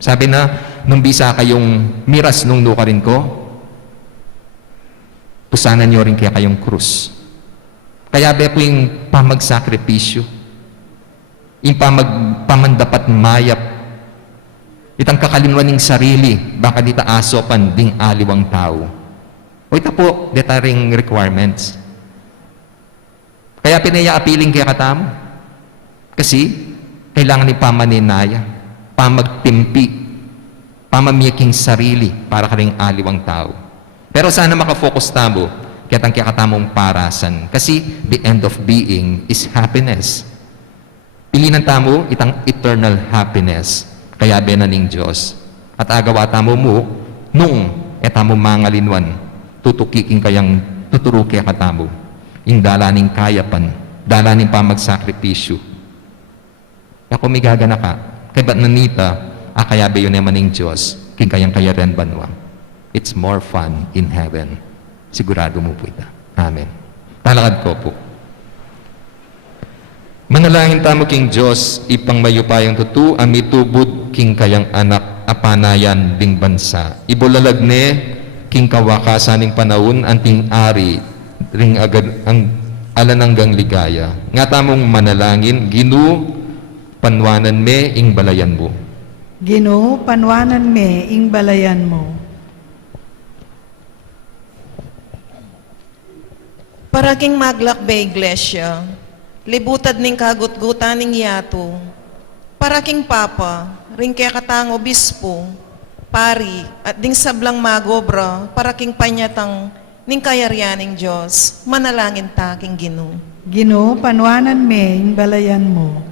Sabi na, nung bisa kayong miras nung nukarin ko, pusanan nyo rin kaya kayong krus. Kaya be po yung pamagsakripisyo, yung pamandapat mayap, itang kakalinwan ng sarili, baka dita asopan ding aliwang tao. O ito po, dita ring requirements. Kaya pinaya-apiling kaya katamo. Kasi, kailangan ni pamaninaya, pamagtimpi, pamamiyaking sarili para ka ring aliwang tao. Pero sana makafocus tamo, kaya katamong parasan. Kasi the end of being is happiness. Pilinan tamo itang eternal happiness. Kaya benaning Diyos. At agawa tamo mo, nung etamo mangalinwan, tutukiking kayang tuturo kaya katamo. Yung dalaning kayapan, dalaning pamagsakripisyo. Ako may gagana ka, kaya ba't nanita, kaya ba yun naman ng Diyos, king kayang kaya rin banwa. It's more fun in heaven. Sigurado mo po ito. Amen. Talakad ko po. Manalangin tamo king Diyos, ipang mayupayang tutu, amitubod king kayang anak, apanayan ding bansa. Ibulalagne, king kawakasaning panahon, anting ari, ring agad ang alananggang ligaya. Nga tamong manalangin, Ginu, panwanan me, ing balayan mo. Ginoo, panwanan me, ing balayan mo. Para king maglakbe iglesia, libutad ning kagut-gutan ning yato, para king papa, ring kaya katang obispo, pari, at ding sablang magobra, para king panyatang ning kayaryan ning Diyos, manalangin ta king Ginoo. Ginoo, panwanan me, ing balayan mo.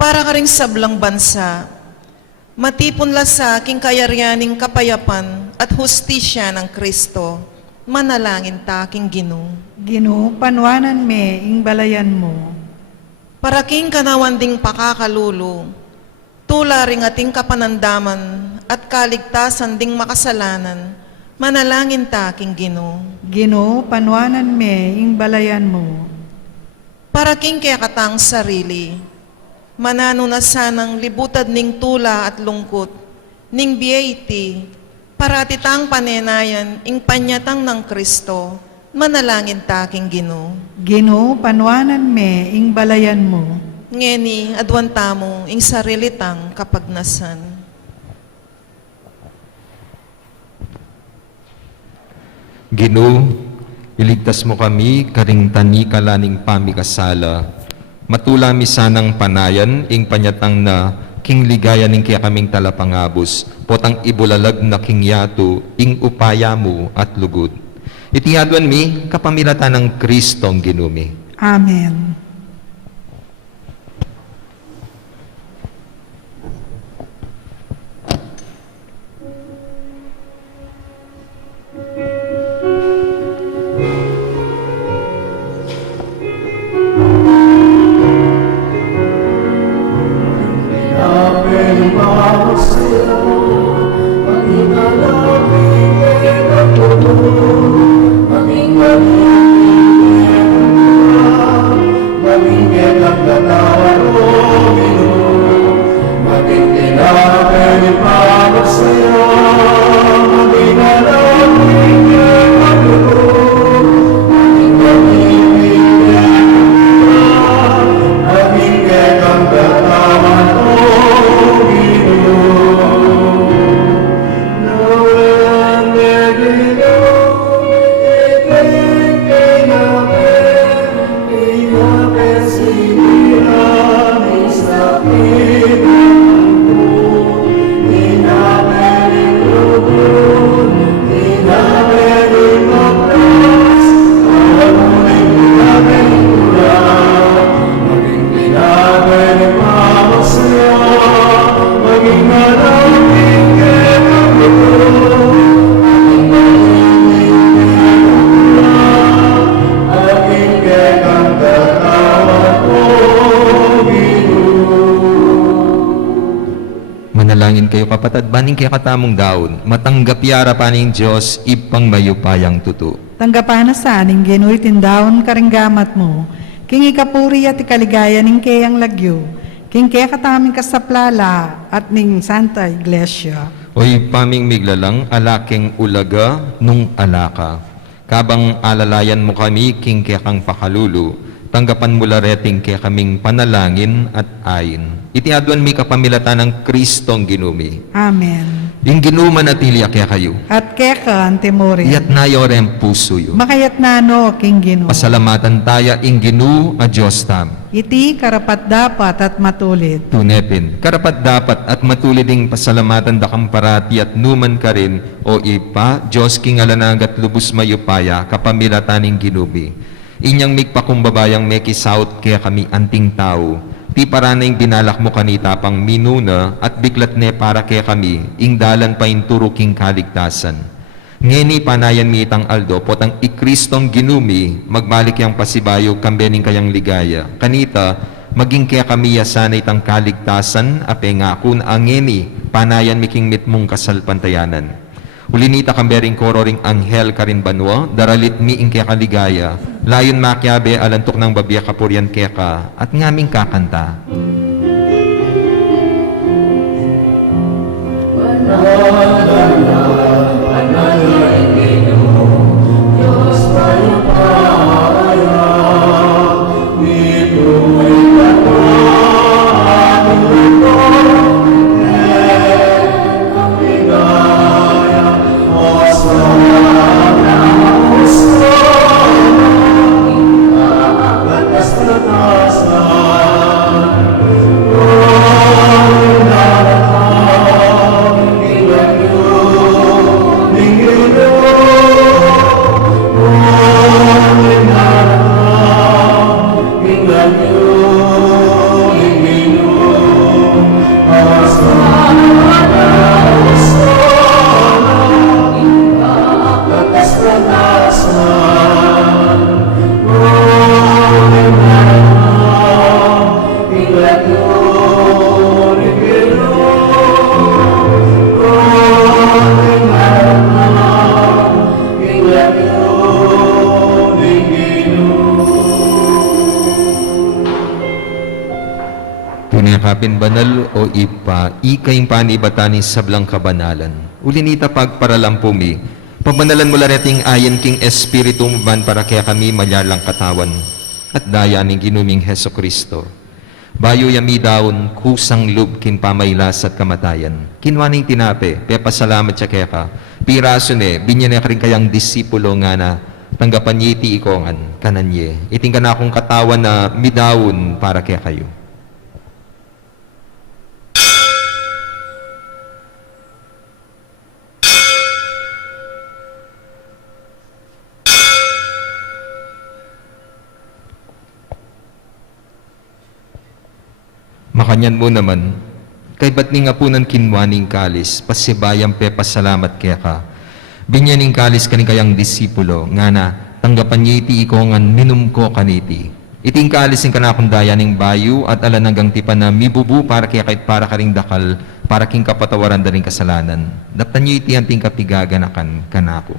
Para ka ring sablang bansa, Matipunla sa aking kayaryaning kapayapan at hustisya ng Kristo. Manalangin ta aking Ginoo. Ginoo, panwanan me, ing balayan mo. Para king kanawan ding pakakalulo, tula ring ating kapanandaman at kaligtasan ding makasalanan, manalangin ta aking Ginoo. Ginoo, panwanan me, ing balayan mo. Para king kaya katang sarili, manano na sanang libutad ning tula at lungkot, ning biyaiti, para titang panenayan ing panyatang ng Kristo, manalangin ta aking Ginoo. Ginoo, panwanan me, ing balayan mo. Ngeni, adwan tamo ing sarilitang kapagnasan. Ginoo, iligtas mo kami karing tanikalaning pamikasala. Matulami sanang panayan ing panyatang na king ligaya ning kaya kaming talapangabos, potang ibulalag na king yato ing upaya mo at lugod. Itiadwan mi kapamilatan ng Kristong ginumi. Amen. Manalangin kayo kapatid, baning kaya katamong daon, matanggap yara paning Diyos, ipang mayupayang tuto. Tanggapan na sa aning Ginoo itindaon karinggamat mo. King ikapuri at ikaligaya ning kayang lagyo. King kaya kataming kasaplala at ning Santa Iglesia. Oy paming miglalang alaking ulaga nung alaka. Kabang alalayan mo kami king kaya kang pakalulu, tanggapan mo lareting kaya kaming panalangin at ayin. Itiaduan mi kapamilatan ng Kristong ginumi. Amen. Yung ginuman at hilya kaya kayo. At keka ang timore. Iyat na yorem puso yo. Makayat na no, King Ginoo. Pasalamatan taya ing ginu a Diyos tam. Iti karapat dapat at matulid. Tunepin, karapat dapat at matuliding pasalamatan da kang parati at numan ka rin o ipa, Diyos king alanagat lubos mayupaya kapamilataning ginubi. Inyang migpakumbabayang mekisaut kaya kami anting tao. Ti paranay binalak mo kanita pang minuna at biglat ne para kaya kami, ing dalan pa inturo king kaligtasan. Ngeni panayan mi itang aldo, potang ikristong ginumi, magbalik yang pasibayo kambening kayang ligaya. Kanita, maging kaya kami yasanay itang kaligtasan, ape nga kun angeni, panayan mi king mitmong kasalpantayanan. Ulinita kambering koro ring anghel karin banwa, daralit mi ing kaya kaligaya, layon makyabe alantok ng babya kapuryan kaya ka, at ngaming kakanta. hapin banal o ipa, ikay panibatanis sablang kabanalan. Ulinita pagparalampumi, pabanalan mo lareting ayan king espiritu ban para kaya kami malyalang katawan at daya ni ginuming Heso Kristo. Bayo yami daon kusang lub kin pamaylas at kamatayan. Kinwaning tinape, pepasalamat siya kaya ka. Piraso ne, binyanek rin kayang disipulo nga na tanggapan niya iti ikongan kananye. Iting ka na akong katawan na midawon para kaya kayo. Makanyan mo naman, kay ba't ni nga po ng kinwaning kalis, pasibayang pepasalamat kaya ka. Binyaning kalis kani kayang disipulo, nga na, tanggapan niya iti ikongan minum ko kaniti. Iting kaalisin ka na akong dayaning bayu at alananggang tipan na mibubu para kaya kahit para ka ring dakal, para king kapatawaran da ring kasalanan. Daptan niyo iti anting kapigaganakan kanako.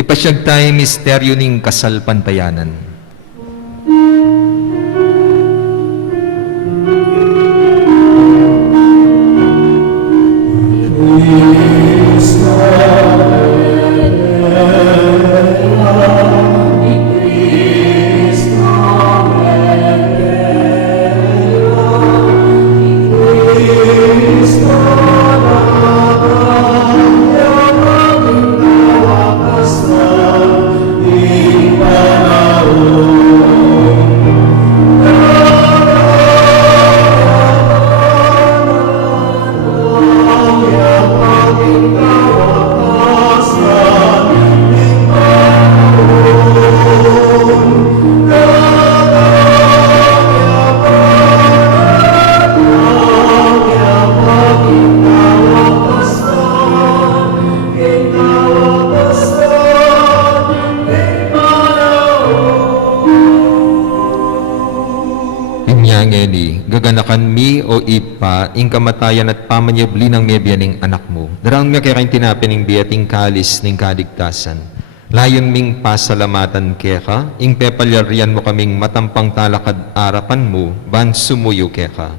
Ipasyag tayo misteryo ning kasal pantayanan. Ngeni, gaganakan mi o ipa, ing kamatayan at pamanyabli ng mebiyaning anak mo. Darang nga kaya kayong tinapin ng biyating kalis ng kaligtasan. Layon ming pasalamatan keka, ing pepalyarian mo kaming matampang talakad arapan mo, ban sumuyo keka.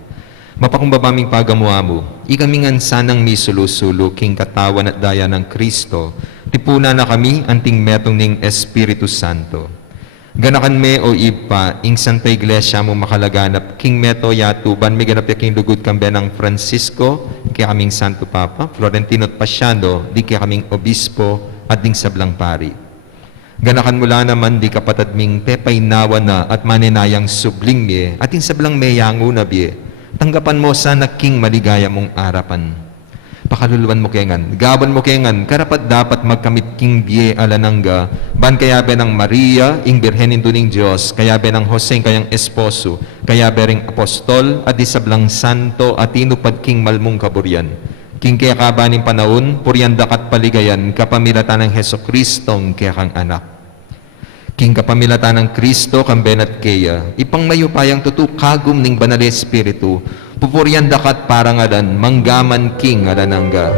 Mapakumbabaming pagamuha mo, ikaming ansanang mi sulusulo, king katawan at daya ng Kristo, tipuna na kami anting metong ning Espiritu Santo. Ganakan me o ipa, ing Santa Iglesia mo makalaganap, king meto yatu, ban may ganap king lugod kambe ng Francisco, kaya kaming Santo Papa, Florentino at Pasiano, di kaya kaming Obispo, at ding sablang pari. Ganakan mula naman di kapatad ming pepay nawa na at maninayang subling me, at ing sablang meyango na biye, tanggapan mo sana king maligaya mong arapan. Pakaluluan mo kengan, gaban mo kengan, karapat dapat magkamit king biye alanangga, ban kayabe ng Maria, ing Birhen ning Diyos, kayabe ng Jose, kayang esposo, kayabe ring apostol, at isablang santo, at inupad king malmong kaburyan. King kaya kabaning panahon, puryanda kat paligayan, kapamilatan ng Heso Kristong kaya kang anak. King kapamilatan ng Kristo, kamben at kaya, ipang mayupayang tutukagum ning banal Espiritu, pupuryan dakat parangadan, manggaman king alanangga.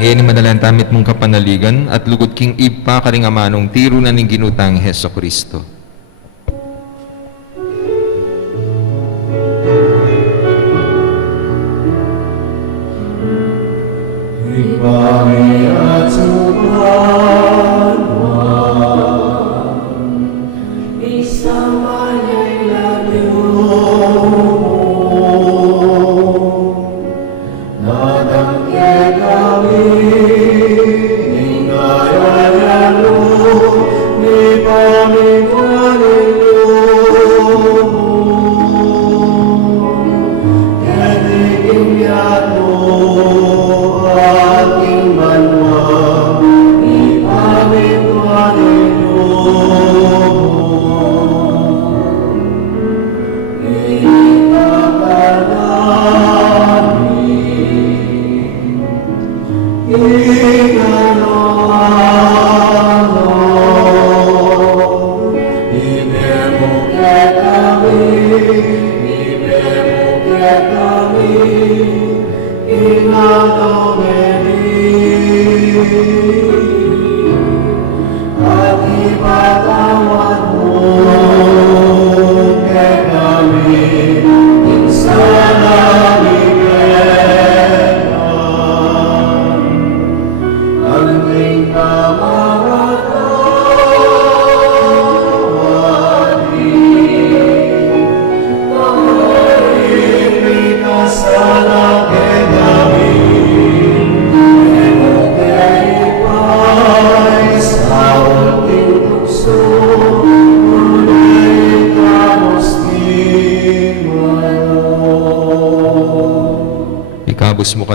Ngayon madalang tamit mong kapanaligan at lugod king ipa karing amanong tiro na ning ginutang Heso Kristo.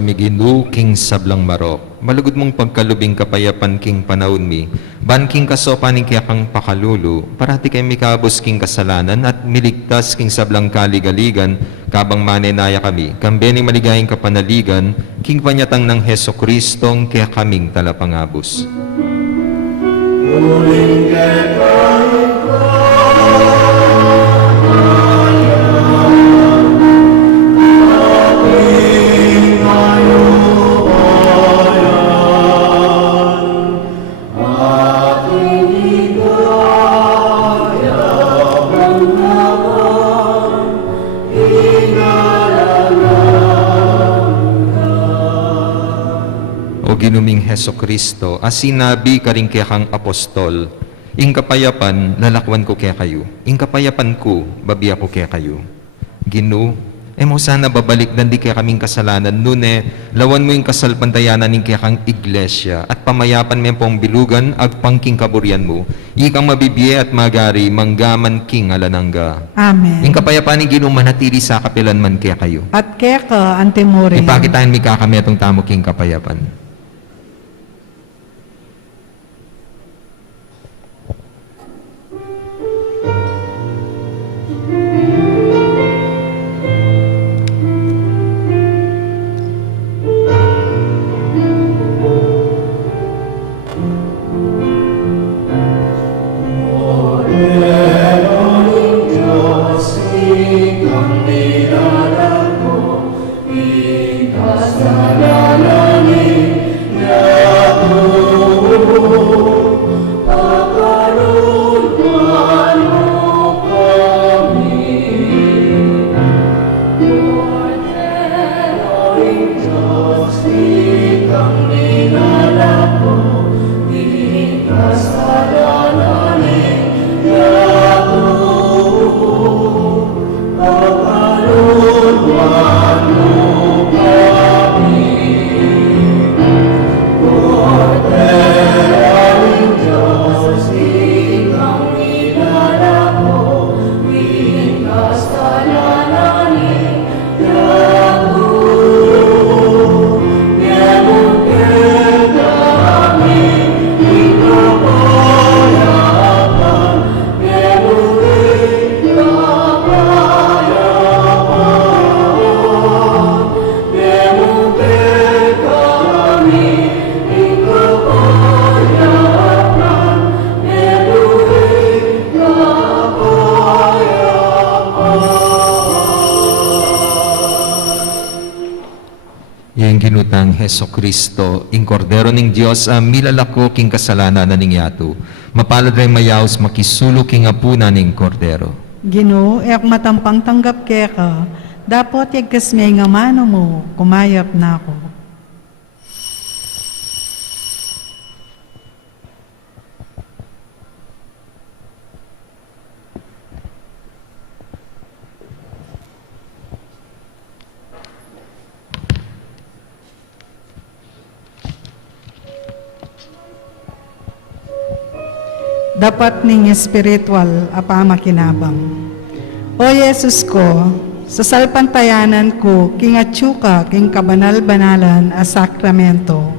mi Ginu king sablang marok. Malugod mong pagkalubing kapayapan king panahon mi. Ban king kasopaning kaya kang pakalulu. Parati kay mikabos king kasalanan at miligtas king sablang kaligaligan. Kabang manenaya kami. Kambeni maligayang kapanaligan. King panyatang ng Heso Kristong kaya kaming talapangabos. O ginuming Heso Kristo, as sinabi ka rin kaya kang apostol, ing kapayapan, lalakwan ko kaya kayo. Ing kapayapan ko, babiya ko kaya kayo. Ginu, mo sana babalik di kaya kaming kasalanan, nune, lawan mo yung kasalpantayanan ning kaya kang iglesia, at pamayapan mo pong bilugan, ag pangking kaburian mo, ikang mabibiye at magari, manggaman king alanangga. Amen. Ing kapayapan ning Ginu, manatili sa kapilan man kaya kayo. At kaya ka, Antimore. Ipakitaan mi kakametong tamo king kapayapan. Yang ginutang Heso Kristo, ing kordero ning Dios a milalako king kasalanan na ning yato. Mapalad rin mayaos makisulo king apuna ning kordero. Gino, ek matampang tanggap kaya ka. Dapat yagkas may nga mano mo, kumayap na ako. Dapat ning espiritual apama kinabang. O Yesus ko, sa salpantayanan ko, king atsuka, king kabanal-banalan a sakramento.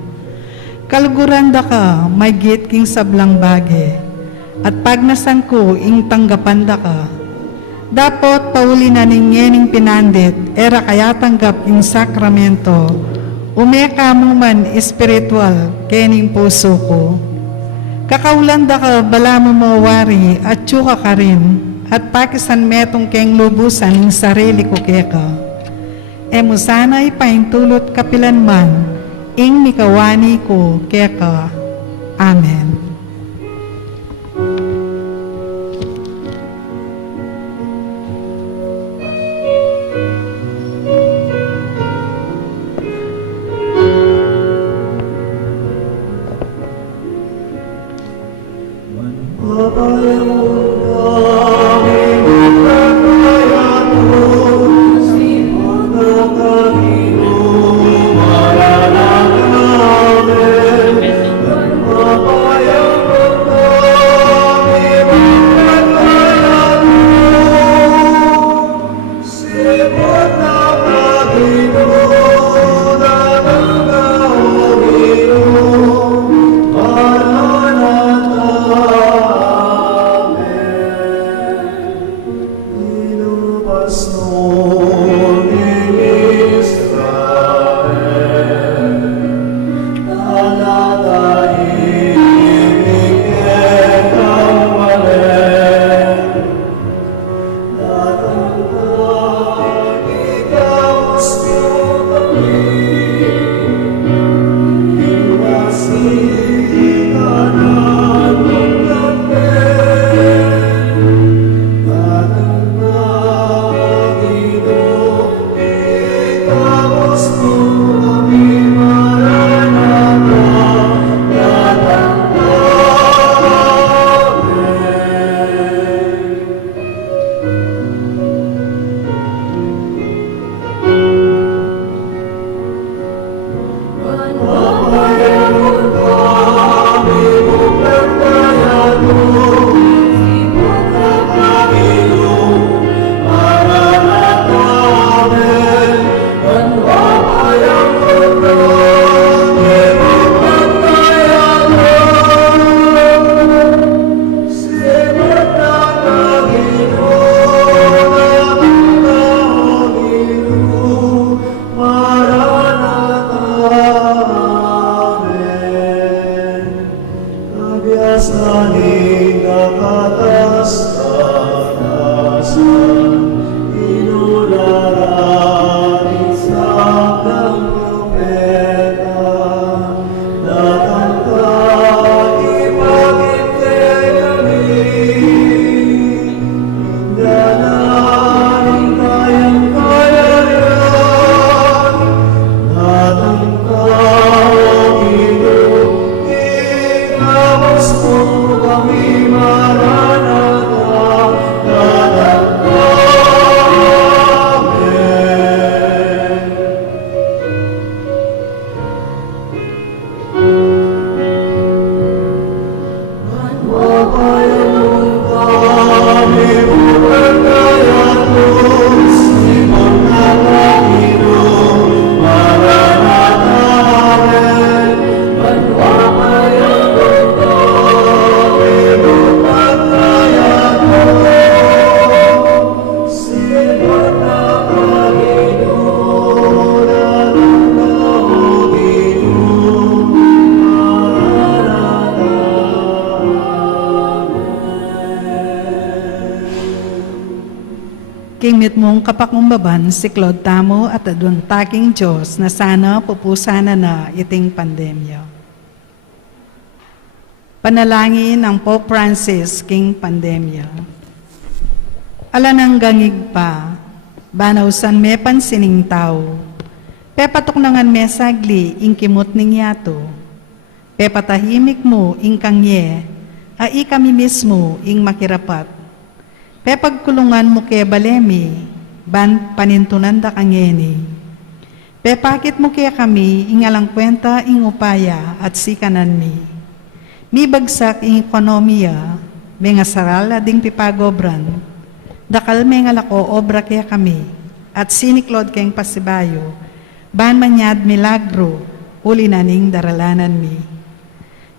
Kalguranda ka, may git king sablang bage, at pagnasan ko, ing tanggapanda ka. Dapat pauli na ning yening pinandit, era kaya tanggap ing sakramento, umeka mo man espiritual, kening puso ko. Kakaulanda ka, bala mo mawari, at tsuka ka rin, at pakisan metong keng lubusan ng sarili ko keka. Emo sana ipaintulot kapilan man, ing mikawani ko keka. Amen. saning nakataas-taasan, inularanin sa ng propeta, datang ipagintay kami, dananin kayang kayayan, datang ikawas mo kami maranatha, datang Amen. Mapayamon kami, bukan kayatos, simon na Panginoon, maranatha, Amen. Mapayamon kami, bukan kayatos, simon na Panginoon, datang na Panginoon, maranatha, Kingmit mong kapakumbaban si Claude Tamo at adun taking Diyos na sana pupusana na iting pandemya. Panalangin ng Pope Francis king pandemya. Alanang gangig pa, banawsan me pansining tao. Pepatok nangan me sagli ing kimot ning yato. Pepatahimik mo ing kangye, ai kami mismo ing makirapat. Pepagkulungan mo ke balemi, ban panintunan da kangeni. Pepakit mo ke kami ingalang kwenta ing upaya at sikanan mi. Mi bagsak ing ekonomiya, may nga saral ading pipagobran. Dakal may nga lako obra ke kami, at siniklod keng pasibayo, ban manyad milagro, uli naning daralanan mi.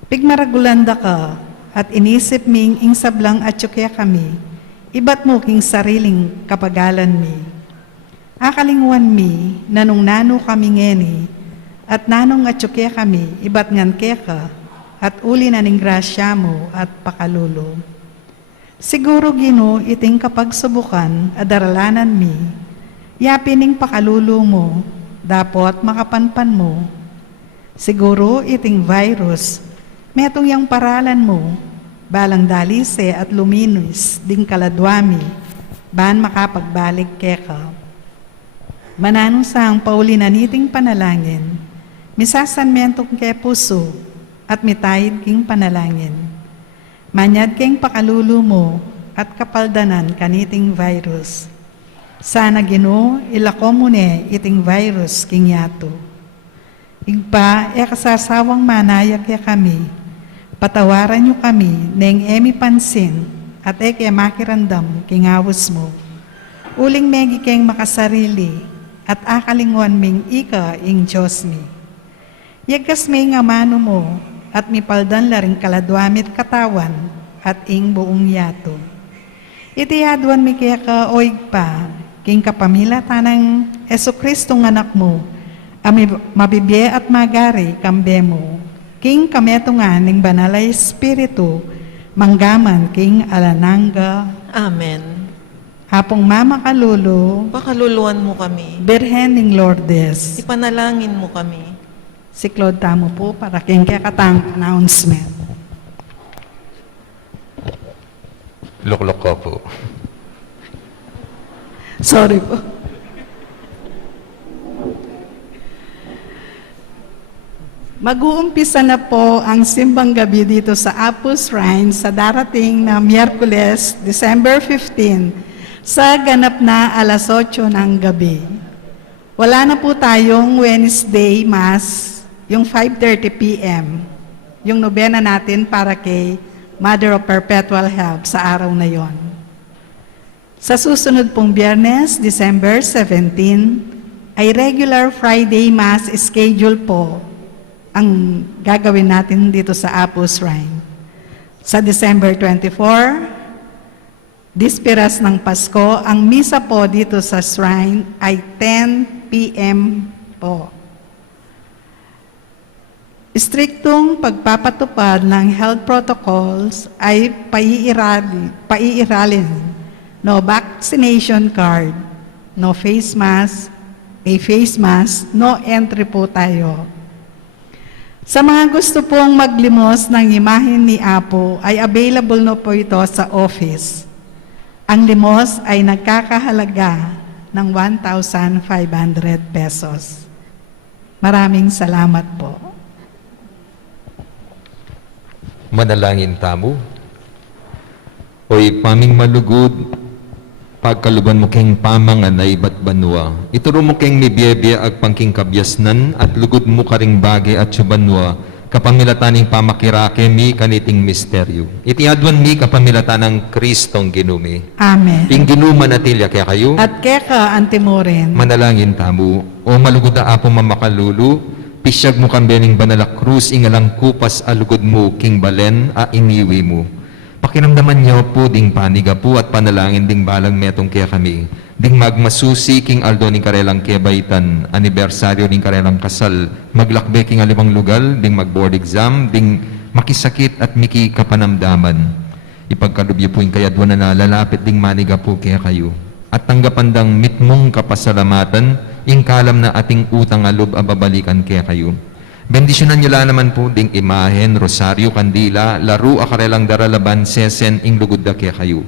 Pigmaragulanda ka, at inisip ming ing sablang atyo ke kami, ibat mo king sariling kapagalan mi. Akalingwan mi, nanong nano kami ngeni, at nanong atsuke kami, ibat ngan keka, at uli na ning grasya mo at pakalulo. Siguro Gino iting kapagsubukan, adaralanan mi, yapining pakalulo mo, dapot makapanpan mo. Siguro iting virus, metong yang paralan mo, balang dalise at luminis, ding kaladwami, ban makapagbalik keka. Mananong sang paulinaniting panalangin, misasanmentong ke puso, at mitayid king panalangin. Manyad keng pakalulo mo, at kapaldanan kaniting virus. Sana Gino, ilako mo ne iting virus king yato. Igpa, kasasawang manaya ke kami, patawaran niyo kami neng emi pansin at eke makirandam kingawos mo. Uling megi keng makasarili at akalingwan ming ika ing Diyos mi. Yagas may nga mano mo at mipaldan laring kaladwamit katawan at ing buong yato. Itiyaduan mi kaya ka oig pa king kapamila tanang Jesucristong anak mo ami mabibye at magari kambe mo. King kametungan ning banalay espiritu, manggaman king alananga. Amen. Hapong mama kalulo, Pakaluluan mo kami. Birhen ning Lourdes. Ipanalangin mo kami. Si Claude Tamo po para king kakatang announcement. Luklok ko po. Sorry po. Mag-uumpisa na po ang simbang gabi dito sa Apus Shrine sa darating na Miyerkules, December 15, sa ganap na alas 8 ng gabi. Wala na po tayong Wednesday Mass, yung 5:30 p.m., yung nobena natin para kay Mother of Perpetual Help sa araw na yon. Sa susunod pong Biyernes, December 17, ay regular Friday Mass schedule po ang gagawin natin dito sa Apus Shrine. Sa December 24, Dispiras ng Pasko, ang misa po dito sa Shrine ay 10 p.m. po. Striktong pagpapatupad ng health protocols ay paiiralin. No vaccination card, no face mask, a face mask, no entry po tayo. Sa mga gusto pong maglimos ng imahen ni Apo, ay available na po ito sa office. Ang limos ay nagkakahalaga ng 1,500 pesos. Maraming salamat po. Manalangin tamo. Oy paming malugod, pagkaluban mo keng pamanganay bat banwa. Ituro mo keng mibiyebye ag pangking kabyasnan at lugod mo karing bagay at subanwa kapamilataning pamakirake mi kaniting misteryo. Itiadwan mi kapamilatan ng Kristong ginumi. Amen. Ing ginuman atilya kaya kayo. At keka antimorin. Manalangin tamo. O malugod a apo mamakalulu. Pisyag mo kambening banala krus ingalang kupas alugod mo king balen a iniwi mo. Pakiramdaman niyo po ding paniga po at panalangin ding balang metong kaya kami. Ding magmasusi king Aldo ning karelang kebaitan, anibersaryo ning karelang kasal, maglakbe king alimang lugal, ding mag-board exam, ding makisakit at miki kapanamdaman. Ipagkalubyo po yung kayadwa na nalalapit ding maniga po kaya kayo. At tanggapandang mitmong kapasalamatan, ingkalam na ating utang alub ababalikan kaya kayo. Bendisyonan nyo lang naman po ding imahen, rosaryo, kandila, laro, akarelang daralaban, sesen, ing lugod da kaya kayo.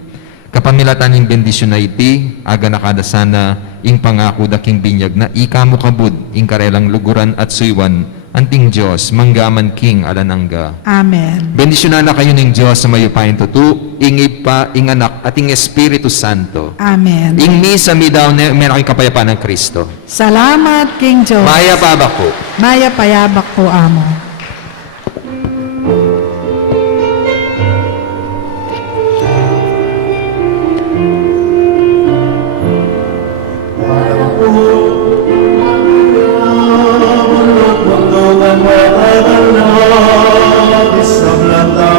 Kapamilatan ing bendisyon na iti, aga nakadasana, ing pangako da king binyag na ika mo kabud, ing karelang luguran at suywan, anting Diyos, manggaman king alanangga. Amen. Bendisyonan na kayo ng Diyos sa mayupain tutu, ing ipa, ing anak, at ing Espiritu Santo. Amen. Ing misa mi daw na meron kayong kapayapaan ng Kristo. Salamat, King Diyos. Maya pa ba po? Maya payabak po, Amo. Mundo kan wala na, isang lata